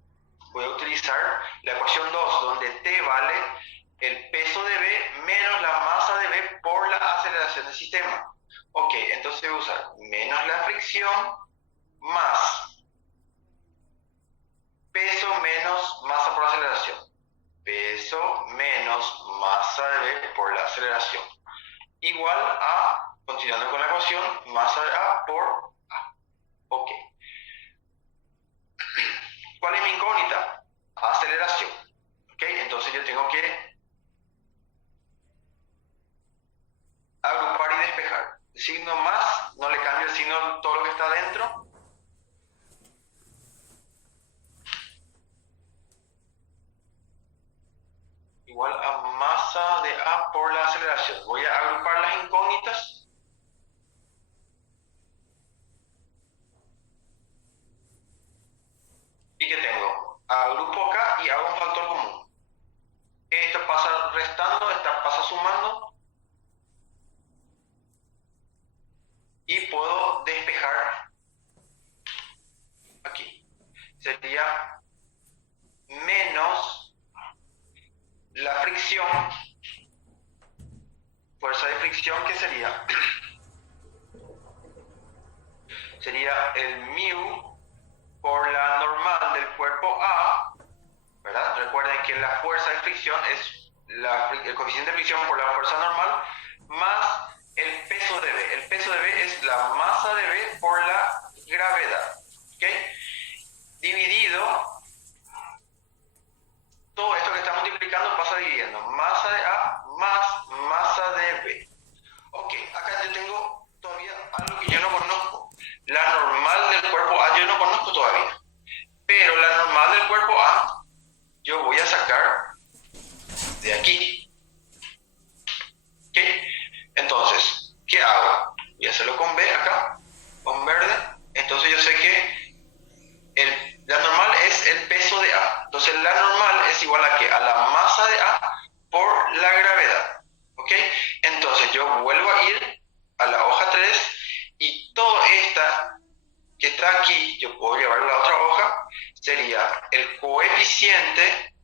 voy a utilizar la ecuación 2, donde T vale el peso de B menos la masa de B por la aceleración del sistema. Ok, entonces voy a usar menos la fricción más peso menos masa por aceleración. Peso menos masa de B por la aceleración. Igual a, continuando con la ecuación, masa de A por A. Ok. ¿Cuál es mi incógnita? Aceleración. ¿Ok? Entonces yo tengo que agrupar y despejar. El signo más, no le cambio el signo a todo lo que está adentro. Igual a masa de A por la aceleración. Voy a agrupar las incógnitas. ¿Y qué tengo? Agrupo acá y hago un factor común. Esto pasa restando, esta pasa sumando. Y puedo despejar aquí. Sería menos la fricción, fuerza de fricción, que sería el mu por la normal del cuerpo A, ¿verdad? Recuerden que la fuerza de fricción es el coeficiente de fricción por la fuerza normal más el peso de B. El peso de B es la masa de B por la gravedad. ¿Ok? Dividido, todo esto que está multiplicando pasa dividiendo. Masa de A más masa de B. Ok, acá yo tengo todavía algo que yo no conozco. La normal del cuerpo A yo no conozco todavía. Pero la normal del cuerpo A yo voy a sacar de aquí. ¿Ok? Entonces, ¿qué hago? Voy a hacerlo con B acá, con verde. Entonces yo sé que la normal es el peso de A. Entonces la normal es igual a ¿qué? A la masa de A por la gravedad. ¿Ok? Entonces yo vuelvo a ir a la hoja 3 y toda esta que está aquí yo puedo llevar a la otra hoja, sería el coeficiente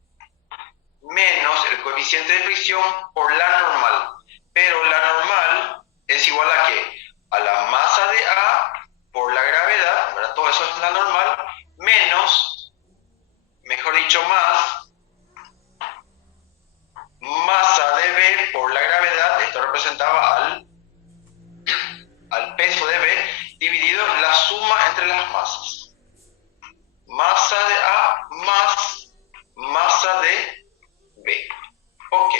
menos el coeficiente de fricción por la normal. Pero la normal es igual a ¿qué? A la masa de A por la gravedad, ¿verdad? Todo eso es la normal, menos, mejor dicho, más masa de B por la gravedad, esto representaba al peso de B, dividido la suma entre las masas. Masa de A más masa de B. Ok.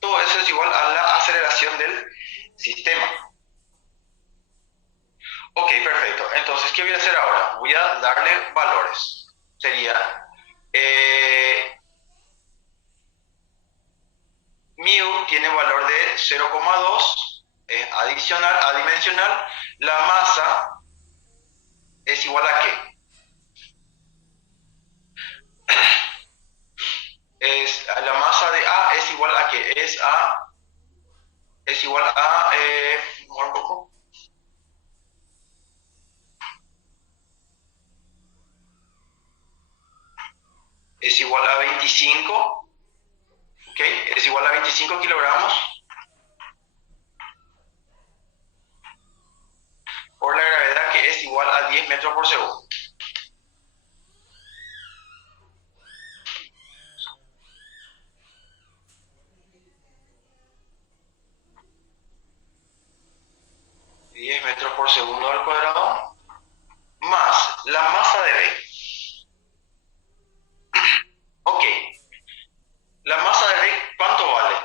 Todo eso es igual a la aceleración del sistema. Ok, perfecto. Entonces, ¿qué voy a hacer ahora? Voy a darle valores. Sería mu tiene valor de 0,2, adimensional. La masa es igual a ¿qué? La masa de A es igual a ¿qué? Es igual a un poco. Es igual a 25, ¿ok? Es igual a 25 kilogramos por la gravedad, que es igual a 10 metros por segundo. Metros por segundo al cuadrado, más la masa de B. Ok, la masa de B, ¿cuánto vale?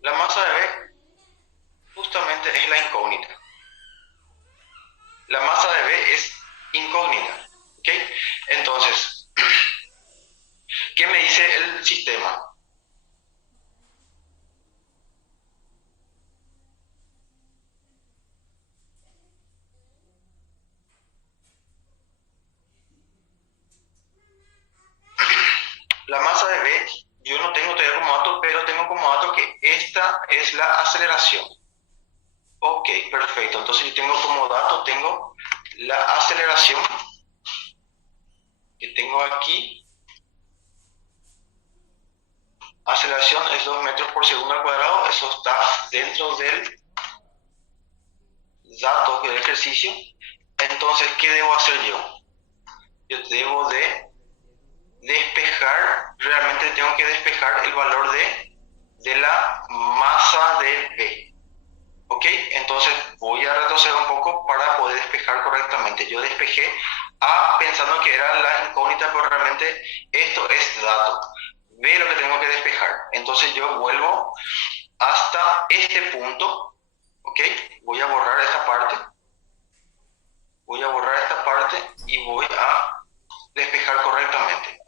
La masa de B justamente es la incógnita. La masa de B es incógnita, ¿ok? Entonces, ¿qué me dice el sistema? La masa de B, yo no tengo todavía como dato, pero tengo como dato que esta es la aceleración. Ok, perfecto. Entonces yo tengo como dato, tengo la aceleración que tengo aquí. Aceleración es 2 metros por segundo al cuadrado. Eso está dentro del dato del ejercicio. Entonces, ¿qué debo hacer yo? Yo debo de despejar, realmente tengo que despejar el valor de la masa de B. ¿Ok? Entonces voy a retroceder un poco para poder despejar correctamente. Yo despejé A pensando que era la incógnita, pero realmente esto es dato. B lo que tengo que despejar. Entonces yo vuelvo hasta este punto. ¿Ok? Voy a borrar esta parte. Voy a borrar esta parte y voy a despejar correctamente.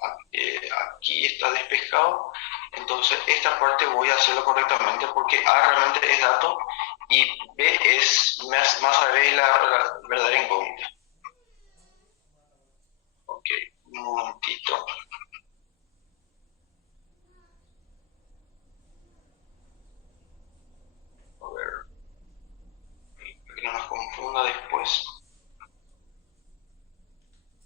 Aquí está despejado, entonces esta parte voy a hacerlo correctamente porque A realmente es dato y B es masa de B es la verdadera incógnita. Ok, un momentito. A ver, para que no nos confunda después.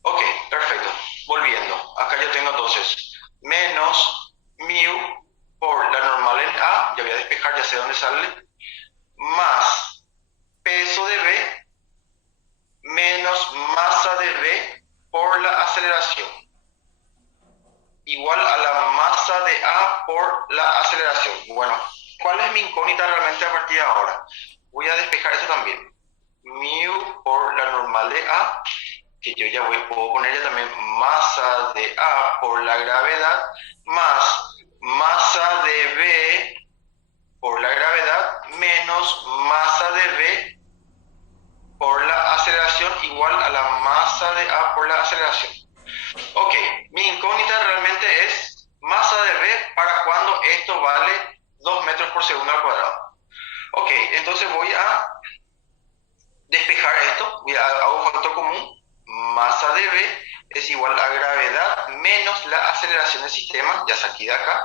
Ok, perfecto. Volviendo. Acá yo tengo entonces menos mu por la normal en A, ya voy a despejar, ya sé dónde sale, más peso de B menos masa de B por la aceleración, igual a la masa de A por la aceleración. Bueno, ¿cuál es mi incógnita realmente a partir de ahora? Voy a despejar eso también. Mu por la normal de A, que yo ya puedo ponerle también masa de A por la gravedad, más masa de B por la gravedad, menos masa de B por la aceleración, igual a la masa de A por la aceleración. Ok, mi incógnita realmente es masa de B para cuando esto vale 2 metros por segundo al cuadrado. Ok, entonces voy a despejar esto, hago un factor común, masa de B es igual a gravedad menos la aceleración del sistema, ya saqué de acá,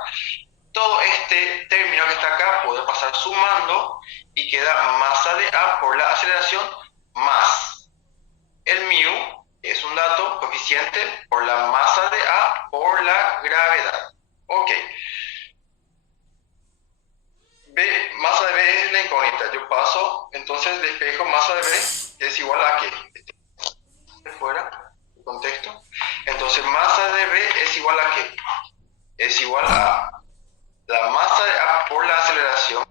todo este término que está acá puede pasar sumando y queda masa de A por la aceleración más el mu, es un dato coeficiente por la masa de A por la gravedad. Ok. B, masa de B es la incógnita. Yo paso, entonces despejo masa de B es igual a ¿qué? Fuera el contexto. Entonces masa de B es igual a ¿qué? Es igual a la masa de A por la aceleración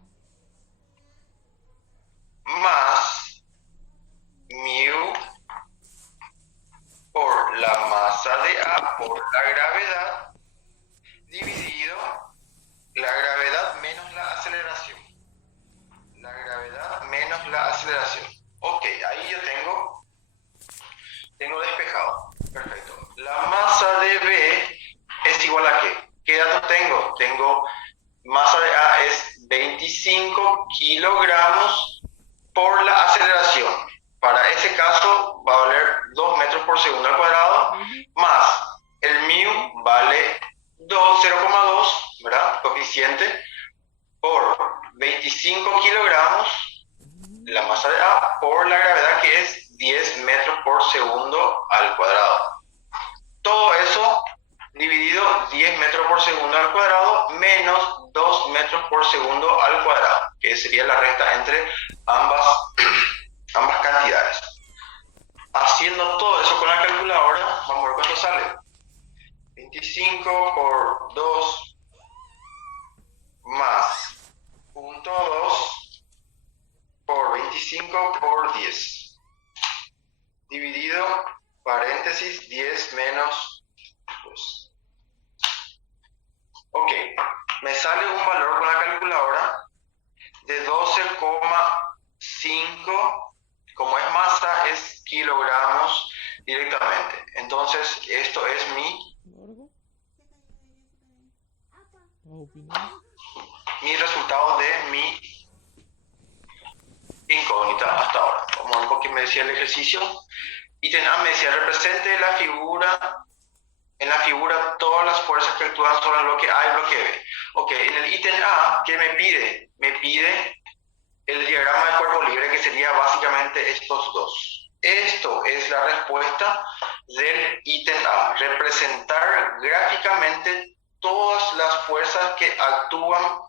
más mu por la masa de A por la gravedad dividido la gravedad menos la aceleración. La gravedad menos la aceleración. Ok, ahí yo tengo despejado. Perfecto. La masa de B es igual a ¿qué? ¿Qué datos tengo? Tengo masa de A es 25 kilogramos por la aceleración. Para ese caso va a valer 2 metros por segundo al cuadrado, más el mu vale 0,2, ¿verdad? Coeficiente por 25 kilogramos, la masa de A, por la gravedad que es 10 metros por segundo al cuadrado. Todo eso dividido 10 metros por segundo al cuadrado menos 2 metros por segundo al cuadrado, que sería la resta entre ambas cantidades. Haciendo todo eso con la calculadora, vamos a ver cuánto sale. 25 por 2 más 0.2 por 25 por 10 dividido paréntesis 10 menos 2. Ok, me sale un valor con la calculadora de 12,5, como es masa, es kilogramos directamente. Entonces, esto es mi resultado de mi incógnita hasta ahora. Vamos a ver por qué me decía el ejercicio. Ítem A me decía, represente la figura, en la figura todas las fuerzas que actúan sobre el bloque A y el bloque B. Ok, en el ítem A, ¿qué me pide? Me pide el diagrama de cuerpo libre, que sería básicamente estos dos. Esto es la respuesta del ítem A, representar gráficamente todas las fuerzas que actúan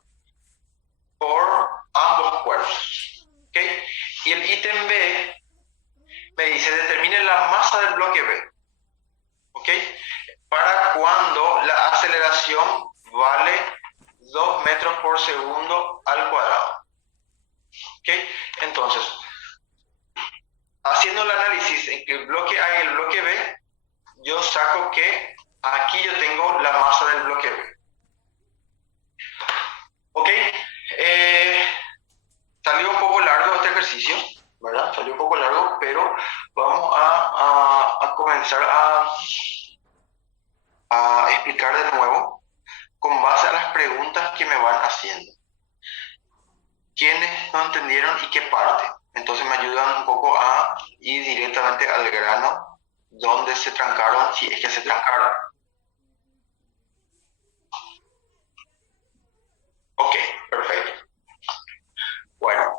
por ambos cuerpos. ¿Okay? Y el ítem B me dice, determine la masa del bloque B. ¿Okay? Para cuando la aceleración vale 2 metros por segundo al cuadrado. ¿Okay? Entonces, haciendo el análisis entre el bloque A y el bloque B, yo saco que aquí yo tengo la masa del bloque B. ¿Ok? Salió un poco largo este ejercicio, ¿verdad? Salió un poco largo, pero vamos a comenzar a explicar de nuevo con base a las preguntas que me van haciendo. ¿Quiénes no entendieron y qué parte? Entonces me ayudan un poco a ir directamente al grano, dónde se trancaron, si es que se trancaron. Ok, perfecto. Bueno,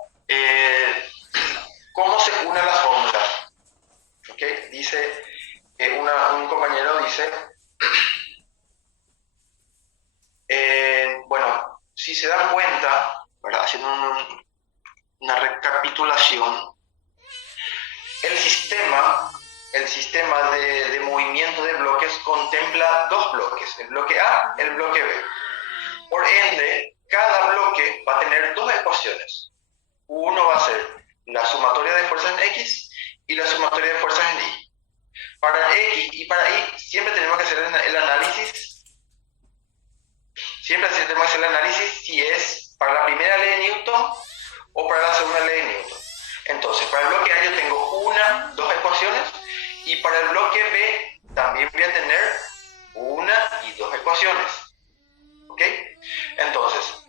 ¿cómo se unen las fórmulas? Ok, dice, un compañero dice, bueno, si se dan cuenta, ¿verdad? Haciendo una recapitulación, el sistema de movimiento de bloques contempla dos bloques, el bloque A y el bloque B. Por ende, cada bloque va a tener dos ecuaciones. Uno va a ser la sumatoria de fuerzas en X y la sumatoria de fuerzas en Y. Para X y para Y siempre tenemos que hacer el análisis. Siempre tenemos que hacer el análisis si es para la primera ley de Newton o para la segunda ley de Newton. Entonces, para el bloque A yo tengo dos ecuaciones, y para el bloque B también voy a tener una y dos ecuaciones. ¿Ok? Entonces,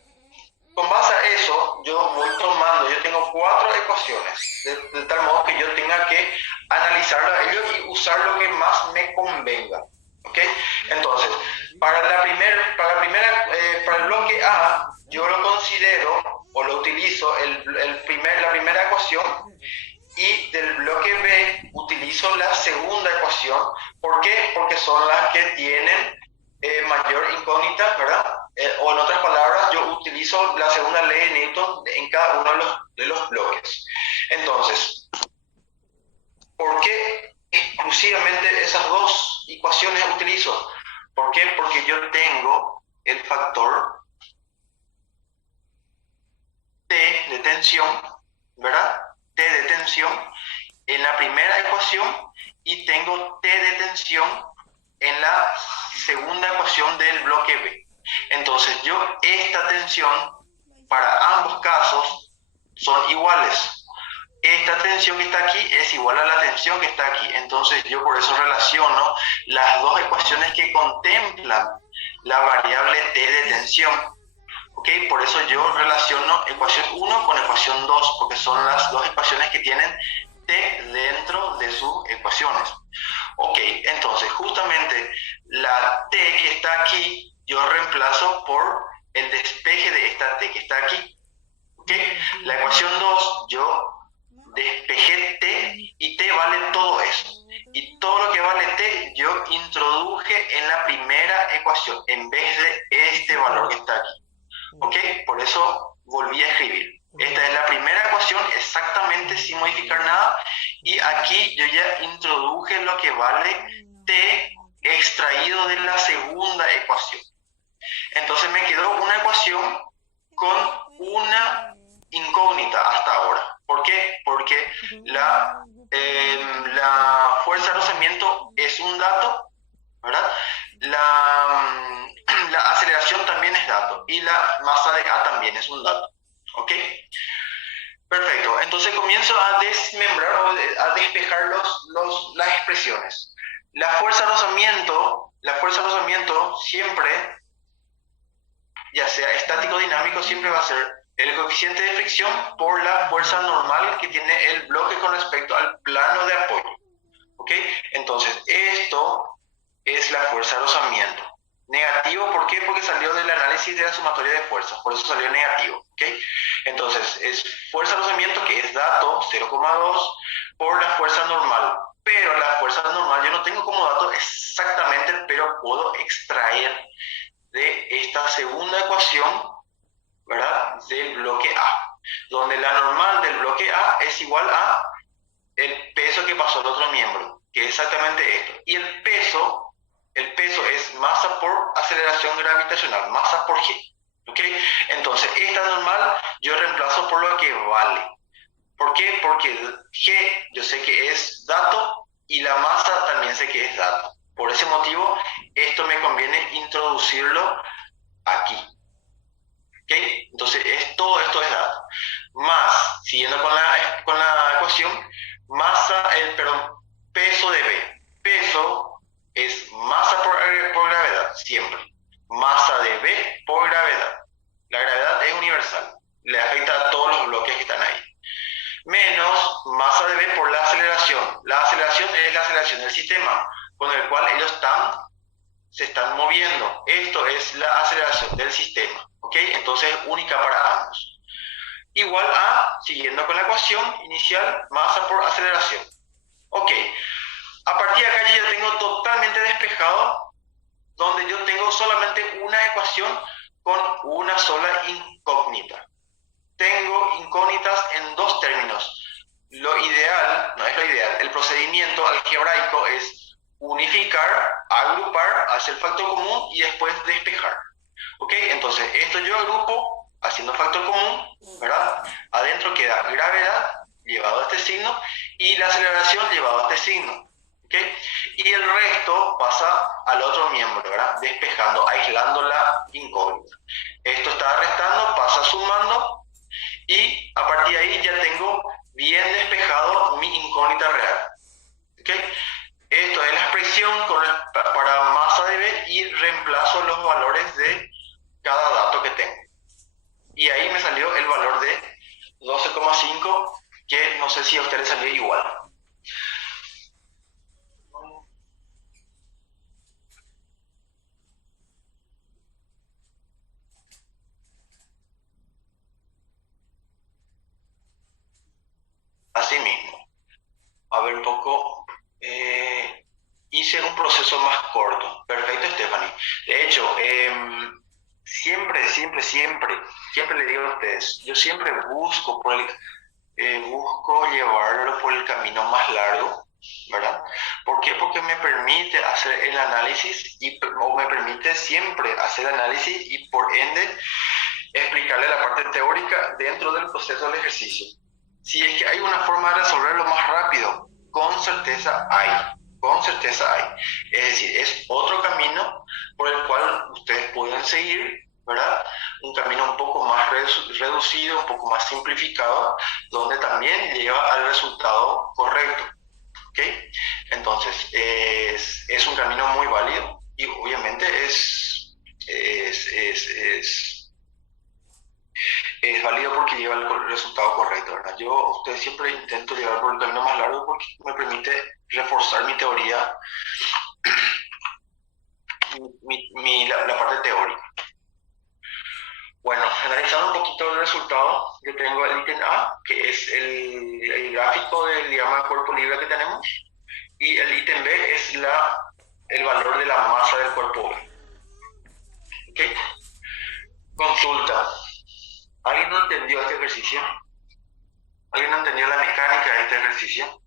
con base a eso, yo voy tomando, yo tengo 4 ecuaciones, de tal modo que yo tenga que analizarlo a ellos y usar lo que más me convenga. ¿Ok? Entonces, Para el bloque A, yo lo considero o lo utilizo la primera ecuación, y del bloque B utilizo la segunda ecuación. ¿Por qué? Porque son las que tienen mayor incógnita, ¿verdad? O en otras palabras, yo utilizo la segunda ley de Newton en cada uno de los bloques. Entonces, ¿por qué exclusivamente esas dos ecuaciones utilizo? ¿Por qué? Porque yo tengo el factor T de tensión, ¿verdad? T de tensión en la primera ecuación y tengo T de tensión en la segunda ecuación del bloque B. Entonces esta tensión para ambos casos son iguales. Esta tensión que está aquí es igual a la tensión que está aquí. Entonces yo por eso relaciono las dos ecuaciones que contemplan la variable T de tensión. ¿Ok? Por eso yo relaciono ecuación 1 con ecuación 2, porque son las dos ecuaciones que tienen T dentro de sus ecuaciones. Ok, entonces justamente la T que está aquí, yo reemplazo por el despeje de esta T que está aquí. ¿Ok? La ecuación 2, yo despejé T y T vale todo eso. Y todo lo que vale T, yo introduje en la primera ecuación, en vez de este valor que está aquí. ¿Ok? Por eso volví a escribir. Esta es la primera ecuación exactamente sin modificar nada, y aquí yo ya introduje lo que vale T extraído de la segunda ecuación. Entonces me quedó una ecuación con una incógnita hasta ahora. ¿Por qué? Porque la fuerza de rozamiento es un dato, ¿verdad? La aceleración también es dato, y la masa de A también es un dato. ¿Ok? Perfecto. Entonces comienzo a desmembrar o a despejar las expresiones. La fuerza de rozamiento siempre, ya sea estático o dinámico, siempre va a ser el coeficiente de fricción por la fuerza normal que tiene el bloque con respecto al plano de apoyo. ¿Ok? Entonces, esto es la fuerza de rozamiento. Negativo, ¿por qué? Porque salió del análisis de la sumatoria de fuerzas, por eso salió negativo. ¿Ok? Entonces, es fuerza de rozamiento, que es dato 0,2 por la fuerza normal. Pero la fuerza normal yo no tengo como dato exactamente, pero puedo extraer de esta segunda ecuación, ¿verdad?, del bloque A, donde la normal del bloque A es igual a el peso que pasó al otro miembro, que es exactamente esto. Y el peso es masa por aceleración gravitacional, masa por G. ¿Ok? Entonces, esta normal yo reemplazo por lo que vale. ¿Por qué? Porque G yo sé que es dato y la masa también sé que es dato. Por ese motivo, esto me conviene introducirlo aquí. ¿Ok? Entonces, todo esto es dato. Más, siguiendo con la ecuación, peso de B. Peso es masa por gravedad, siempre. Masa de B por gravedad. La gravedad es universal, le afecta a todos los bloques que están ahí. Menos masa de B por la aceleración. La aceleración es la aceleración del sistema, con el cual ellos se están moviendo. Esto es la aceleración del sistema. ¿Ok? Entonces es única para ambos. Igual a, siguiendo con la ecuación inicial, masa por aceleración. Ok. A partir de acá yo ya tengo totalmente despejado, donde yo tengo solamente una ecuación con una sola incógnita. Tengo incógnitas en dos términos. Lo ideal, no es lo ideal, el procedimiento algebraico es unificar, agrupar, hacer factor común y después despejar. ¿Ok? Entonces, esto yo agrupo haciendo factor común, ¿verdad? Adentro queda gravedad llevado a este signo y la aceleración llevado a este signo. ¿Ok? Y el resto pasa al otro miembro, ¿verdad? Despejando, aislando la incógnita. Esto está restando, pasa sumando, y a partir de ahí ya tengo bien despejado mi incógnita real. ¿Okay? Esto es la expresión para masa de B, y reemplazo los valores de cada dato que tengo. Y ahí me salió el valor de 12,5, que no sé si a ustedes salió igual. un poco, hice un proceso más corto. Perfecto, Stephanie. De hecho, siempre le digo a ustedes, yo siempre busco llevarlo por el camino más largo, ¿verdad? ¿Por qué? Porque me permite hacer el análisis o me permite siempre hacer análisis y por ende explicarle la parte teórica dentro del proceso del ejercicio. Si es que hay una forma de resolverlo más rápido, con certeza hay. Con certeza hay. Es decir, es otro camino por el cual ustedes pueden seguir, ¿verdad? Un camino un poco más reducido, un poco más simplificado, donde también lleva al resultado correcto. ¿Ok? Entonces, es un camino muy válido y obviamente es válido porque lleva el resultado correcto, ¿verdad? Yo a ustedes siempre intento llevar por el camino más largo porque me permite reforzar mi teoría, la parte teórica. Bueno, analizando un poquito el resultado, yo tengo el ítem A, que es el gráfico del diagrama de cuerpo libre que tenemos, y el ítem B es el valor de la masa del cuerpo B. ¿Ok? Consulta. ¿Alguien no entendió este ejercicio? ¿Alguien no entendió la mecánica de este ejercicio?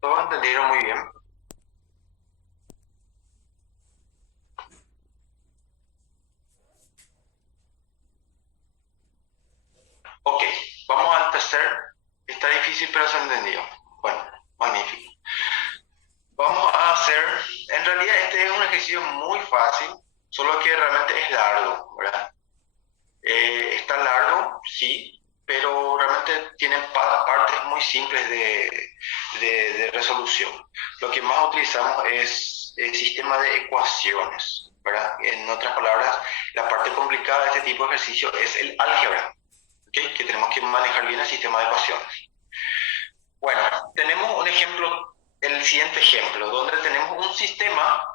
¿Todos entendieron muy bien? Ok, vamos al tercer. Está difícil, pero se entendió. Bueno, magnífico. Vamos a hacer, en realidad este es un ejercicio muy fácil, solo que realmente es largo, ¿verdad? Está largo, sí, pero realmente tiene partes muy simples de resolución. Lo que más utilizamos es el sistema de ecuaciones, ¿verdad? En otras palabras, la parte complicada de este tipo de ejercicio es el álgebra, ¿okay? Que tenemos que manejar bien el sistema de ecuaciones. Bueno, tenemos un ejemplo, el siguiente ejemplo, donde tenemos un sistema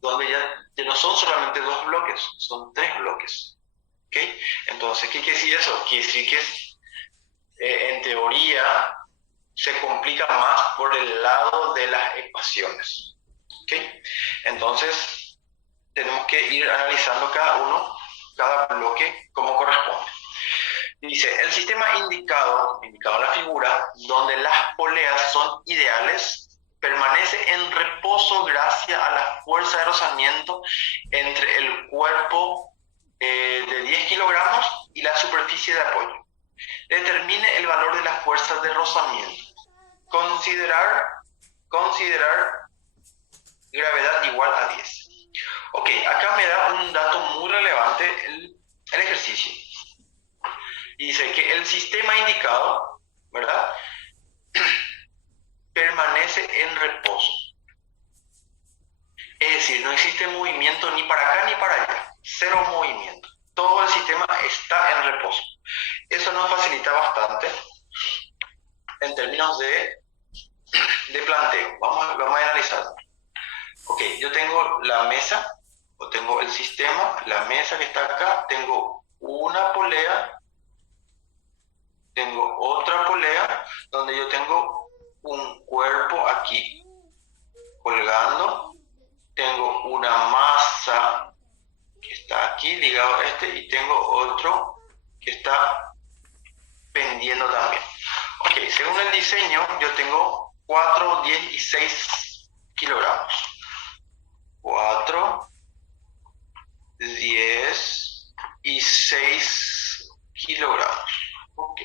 donde ya no son solamente dos bloques, son tres bloques. ¿Ok? Entonces, ¿qué quiere decir eso? Quiere decir que en teoría se complica más por el lado de las ecuaciones. ¿Ok? Entonces, tenemos que ir analizando cada bloque como corresponde. Dice, el sistema indicado en la figura, donde las poleas son ideales, permanece en reposo gracias a la fuerza de rozamiento entre el cuerpo de 10 kilogramos y la superficie de apoyo. Determine el valor de la fuerza de rozamiento. Considerar gravedad igual a 10. Ok, acá me da un dato muy relevante el ejercicio. Y dice que el sistema indicado, ¿verdad? Permanece en reposo. Es decir, no existe movimiento ni para acá ni para allá. Cero movimiento. Todo el sistema está en reposo. Eso nos facilita bastante en términos de planteo. Vamos a analizar. Ok, yo tengo la mesa, o tengo el sistema, la mesa que está acá, tengo una polea, tengo otra polea, donde yo tengo un cuerpo aquí colgando, tengo una masa que está aquí ligado a este y tengo otro que está pendiendo también. Ok, según el diseño yo tengo 4, 10 y 6 kilogramos. 4, 10 y 6 kilogramos. Ok.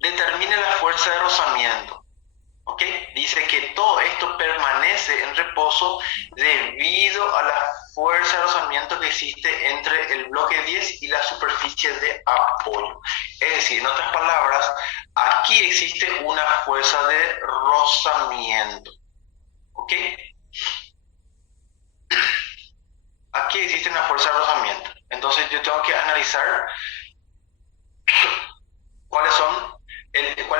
Determine la fuerza de rozamiento. ¿Ok? Dice que todo esto permanece en reposo debido a la fuerza de rozamiento que existe entre el bloque 10 y la superficie de apoyo. Es decir, en otras palabras, aquí existe una fuerza de rozamiento. ¿Ok? Aquí existe una fuerza de rozamiento. Entonces yo tengo que analizar ¿Cuál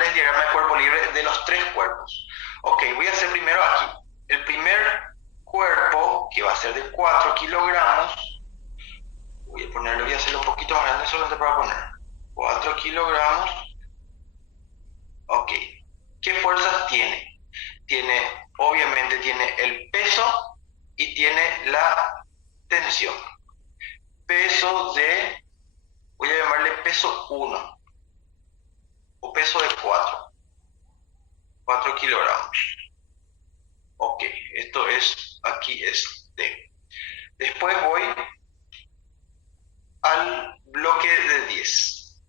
es el diagrama de cuerpo libre de los tres cuerpos? Ok, voy a hacer primero aquí. El primer cuerpo, que va a ser de 4 kilogramos, voy a hacerlo un poquito más grande solamente para poner 4 kilogramos. Ok, ¿qué fuerzas tiene? Obviamente tiene el peso y tiene la tensión. Voy a llamarle peso 1 o peso de 4 kilogramos. Ok, aquí es D. Después voy al bloque de 10.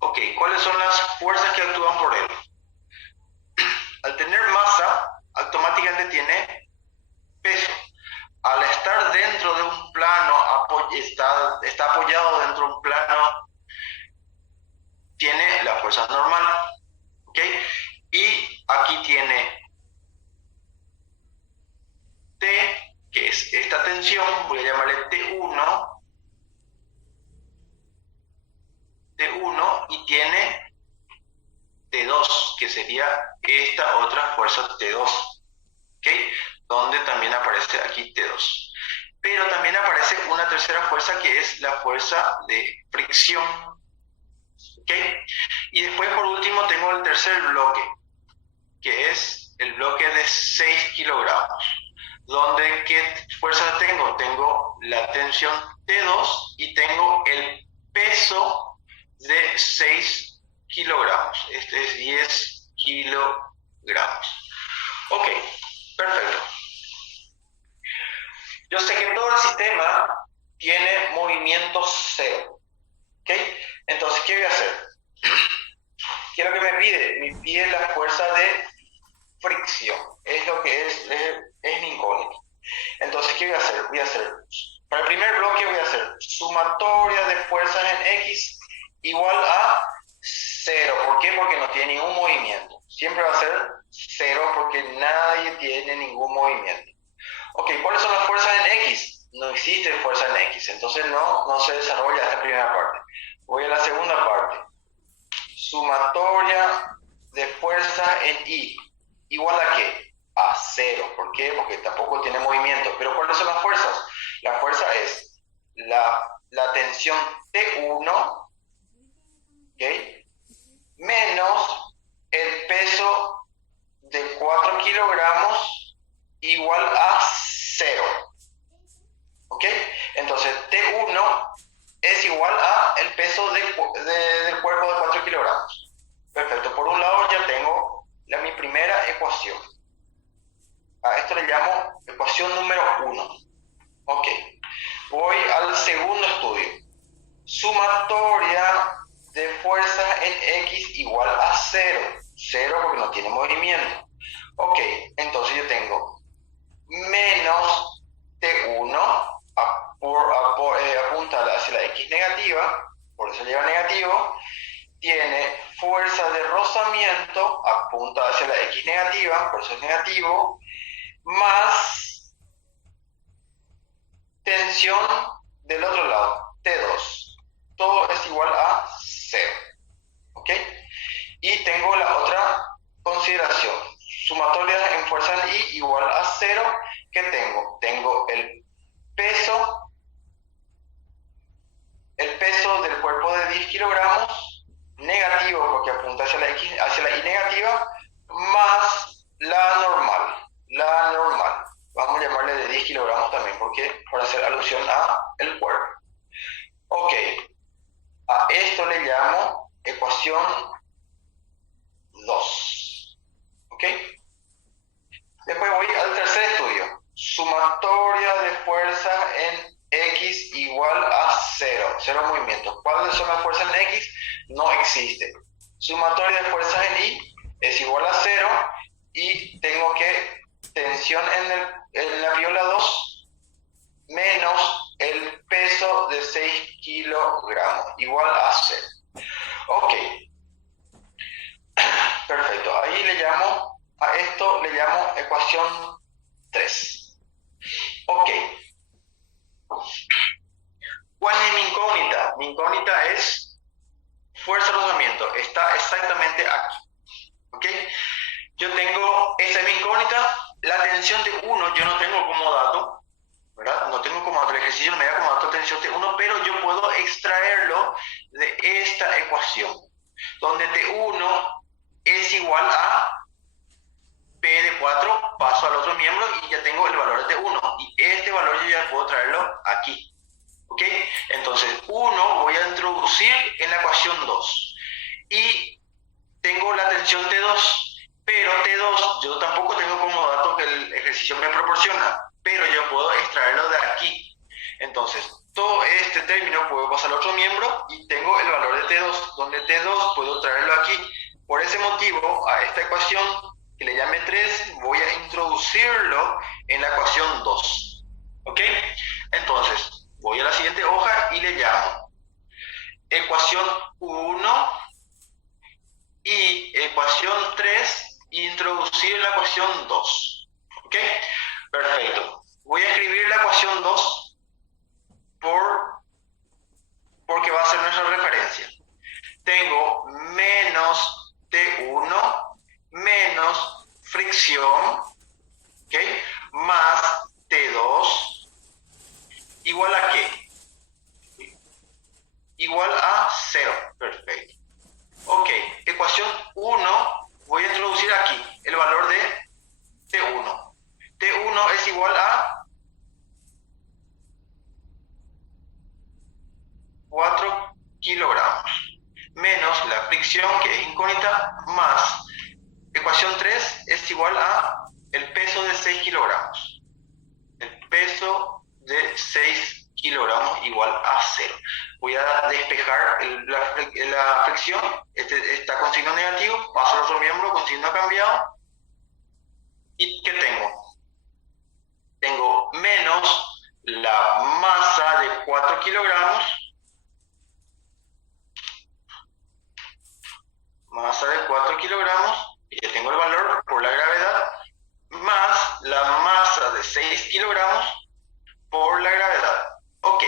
Ok, ¿cuáles son las fuerzas que actúan por él? Al tener masa, automáticamente tiene peso. Al estar dentro de un plano, está apoyado dentro de un plano, tiene la fuerza normal. ¿Ok? Y aquí tiene T, que es esta tensión, voy a llamarle T1, y tiene T2, que sería esta otra fuerza T2, ¿ok? Donde también aparece aquí T2. Pero también aparece una tercera fuerza que es la fuerza de fricción, ¿ok? Y después por último tengo el tercer bloque, que es el bloque de 6 kilogramos. Donde, ¿qué fuerza tengo? Tengo la tensión T2 y tengo el peso de 6 kilogramos. Este es 10 kilogramos. Ok, perfecto. Yo sé que todo el sistema tiene movimiento cero. ¿Ok? Entonces, ¿qué voy a hacer? ¿Qué es lo que me pide? Me pide la fuerza de fricción. Es lo que es mi incógnito. Entonces, ¿qué voy a hacer? Para el primer bloque voy a hacer sumatoria de fuerzas en X igual a 0. ¿Por qué? Porque no tiene ningún movimiento. Siempre va a ser 0 porque nadie tiene ningún movimiento. Ok, ¿cuáles son las fuerzas en X? No existe fuerza en X, entonces no se desarrolla esta primera parte. Voy a la segunda parte. Sumatoria de fuerza en Y. ¿Igual a qué? A 0. ¿Por qué? Porque tampoco tiene movimiento. ¿Pero cuáles son las fuerzas? La fuerza es la tensión T1, ¿okay? Menos el peso de 4 kilogramos igual a 0. ¿Ok? Entonces T1 es igual a el peso del cuerpo de 4 kilogramos. Perfecto. Por un lado ya tengo mi primera ecuación. A esto le llamo ecuación número 1. Ok. Voy al segundo estudio. Sumatoria de fuerzas en X igual a 0. 0 porque no tiene movimiento. Ok. Entonces yo tengo menos T1 apunta hacia la X negativa, por eso lleva negativo. Tiene fuerza de rozamiento, apunta hacia la X negativa, por eso es negativo, más tensión del otro lado, T2. Todo es igual a 0. ¿Ok? Y tengo la otra consideración. Sumatoria en fuerza en Y igual a 0. ¿Qué tengo? Tengo el peso del cuerpo de 10 kilogramos, negativo porque apunta hacia la Y negativa, más la normal. Vamos a llamarle de 10 kilogramos también, porque para hacer alusión a el cuerpo. Ok, a esto le llamo ecuación 2. ¿Ok? Después voy al tercer estudio. Sumatoria de fuerzas en X igual a 0. 0 movimientos. ¿Cuáles son las fuerzas en X? No existe. Sumatoria de fuerzas en Y es igual a 0 y tengo que tensión en la viola 2 menos el peso de 6 kilogramos igual a 0. Ok. Perfecto. Ahí a esto le llamo ecuación 3. Ok. ¿Cuál es mi incógnita? Mi incógnita es fuerza de rozamiento. Está exactamente aquí. ¿Ok? Yo tengo, esta es mi incógnita. La tensión de 1 yo no tengo como dato, ¿verdad? No tengo como dato. El ejercicio no me da como dato tensión de 1, pero yo puedo extraerlo de esta ecuación, donde T1 es igual a P de 4, paso al otro miembro y ya tengo el valor de T1. Y este valor yo ya puedo traerlo aquí. ¿Ok? Entonces, 1 voy a introducir en la ecuación 2. Y tengo la tensión T2, pero T2 yo tampoco tengo como dato que el ejercicio me proporciona, pero yo puedo extraerlo de aquí. Entonces, todo este término puedo pasar al otro miembro y tengo el valor de T2, donde T2 puedo traerlo aquí. Por ese motivo, a esta ecuación, que le llame 3, voy a introducirlo en la ecuación 2. ¿Ok? Entonces, voy a la siguiente hoja y le llamo ecuación 1 y ecuación 3, introducir la ecuación 2. ¿Ok? Perfecto. Voy a escribir la ecuación 2 porque va a ser nuestra referencia. Tengo menos T1 menos fricción, ¿ok? Más T2 igual a qué? Igual a 0. Perfecto. Ok, ecuación 1, voy a introducir aquí el valor de T1. T1 es igual a 4 kilogramos, menos la fricción, que es incógnita, más ecuación 3 es igual a el peso de 6 kilogramos. El peso de 6 kilogramos igual a 0. Voy a despejar la fricción, está con signo negativo, paso al otro miembro con signo cambiado. ¿Y qué tengo? Tengo menos la masa de 4 kilogramos, y ya tengo el valor por la gravedad, más la masa de 6 kilogramos por la gravedad. Ok.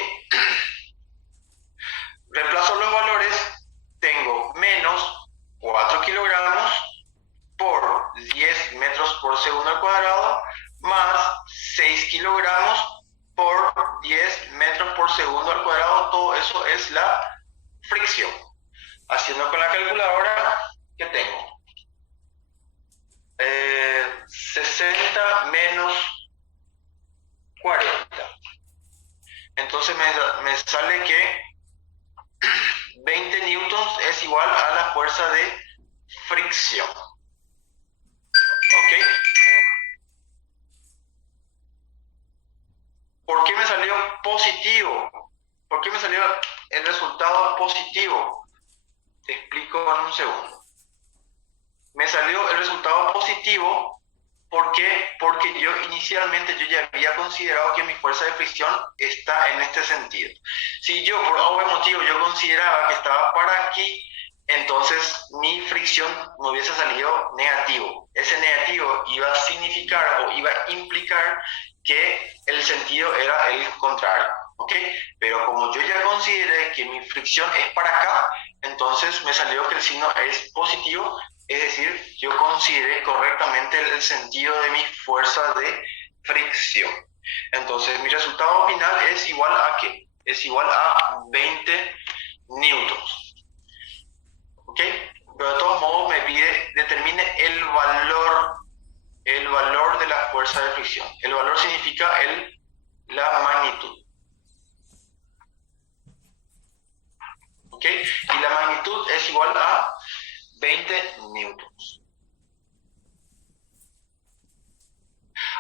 Reemplazo los valores, tengo menos 4 kilogramos por 10 metros por segundo al cuadrado, más 6 kilogramos por 10 metros por segundo al cuadrado. Todo eso es la fricción. Haciendo con la calculadora, ¿qué tengo? 60 menos 40. Entonces me sale que 20 newtons es igual a la fuerza de fricción. ¿Ok? ¿Por qué me salió positivo? ¿Por qué me salió el resultado positivo? Te explico en un segundo. Me salió el resultado positivo, ¿por qué? Porque yo inicialmente ya había considerado que mi fuerza de fricción está en este sentido. Si yo por algún motivo yo consideraba que estaba para aquí, entonces mi fricción me hubiese salido negativo. Ese negativo iba a significar o iba a implicar que el sentido era el contrario. ¿Ok? Pero como yo ya consideré que mi fricción es para acá, entonces me salió que el signo es positivo, es decir, yo consideré correctamente el sentido de mi fuerza de fricción. Entonces mi resultado final es igual a ¿qué? Es igual a 20 newtons. ¿Ok? Pero de todos modos me pide, determine el valor de la fuerza de fricción. El valor significa la magnitud. ¿Ok? Y la magnitud es igual a 20 newtons.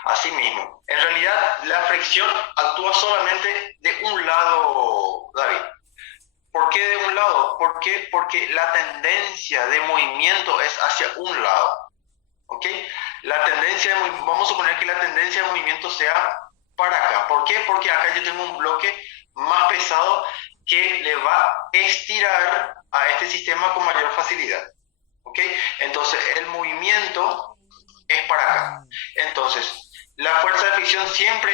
Asimismo, en realidad la fricción actúa solamente de un lado, David. ¿Por qué de un lado? ¿Por qué? Porque la tendencia de movimiento es hacia un lado. ¿Ok? Vamos a suponer que la tendencia de movimiento sea para acá. ¿Por qué? Porque acá yo tengo un bloque más pesado que le va a estirar a este sistema con mayor facilidad. ¿Ok? Entonces el movimiento es para acá. Entonces, la fuerza de fricción siempre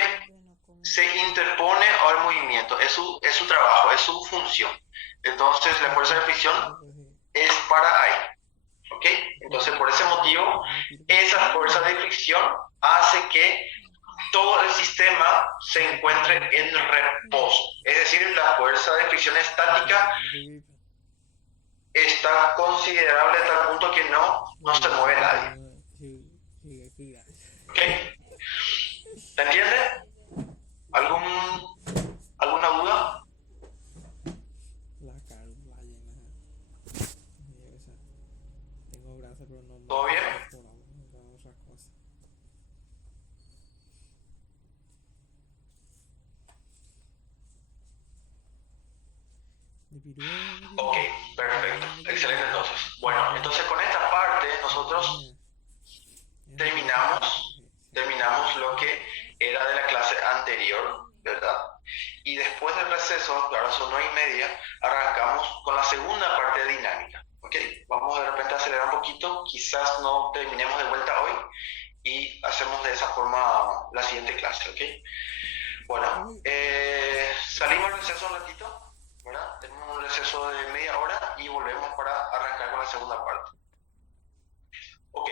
se interpone al movimiento, es su trabajo, es su función. Entonces la fuerza de fricción es para ahí, ¿ok? Entonces por ese motivo, esa fuerza de fricción hace que todo el sistema se encuentre en reposo. Es decir, la fuerza de fricción estática está considerable hasta el punto que no se mueve nadie. ¿Ok? ¿Se entiende? ¿Alguna duda? ¿Todo bien? Ok, perfecto. Excelente entonces. Bueno, entonces con esta parte nosotros terminamos lo que era de la clase anterior, ¿verdad? Y después del receso, claro, son 9:30, arrancamos con la segunda parte de dinámica, ¿ok? Vamos de repente a acelerar un poquito, quizás no terminemos de vuelta hoy y hacemos de esa forma la siguiente clase, ¿ok? Bueno, salimos del receso un ratito, ¿verdad? Tenemos un receso de media hora y volvemos para arrancar con la segunda parte. Ok.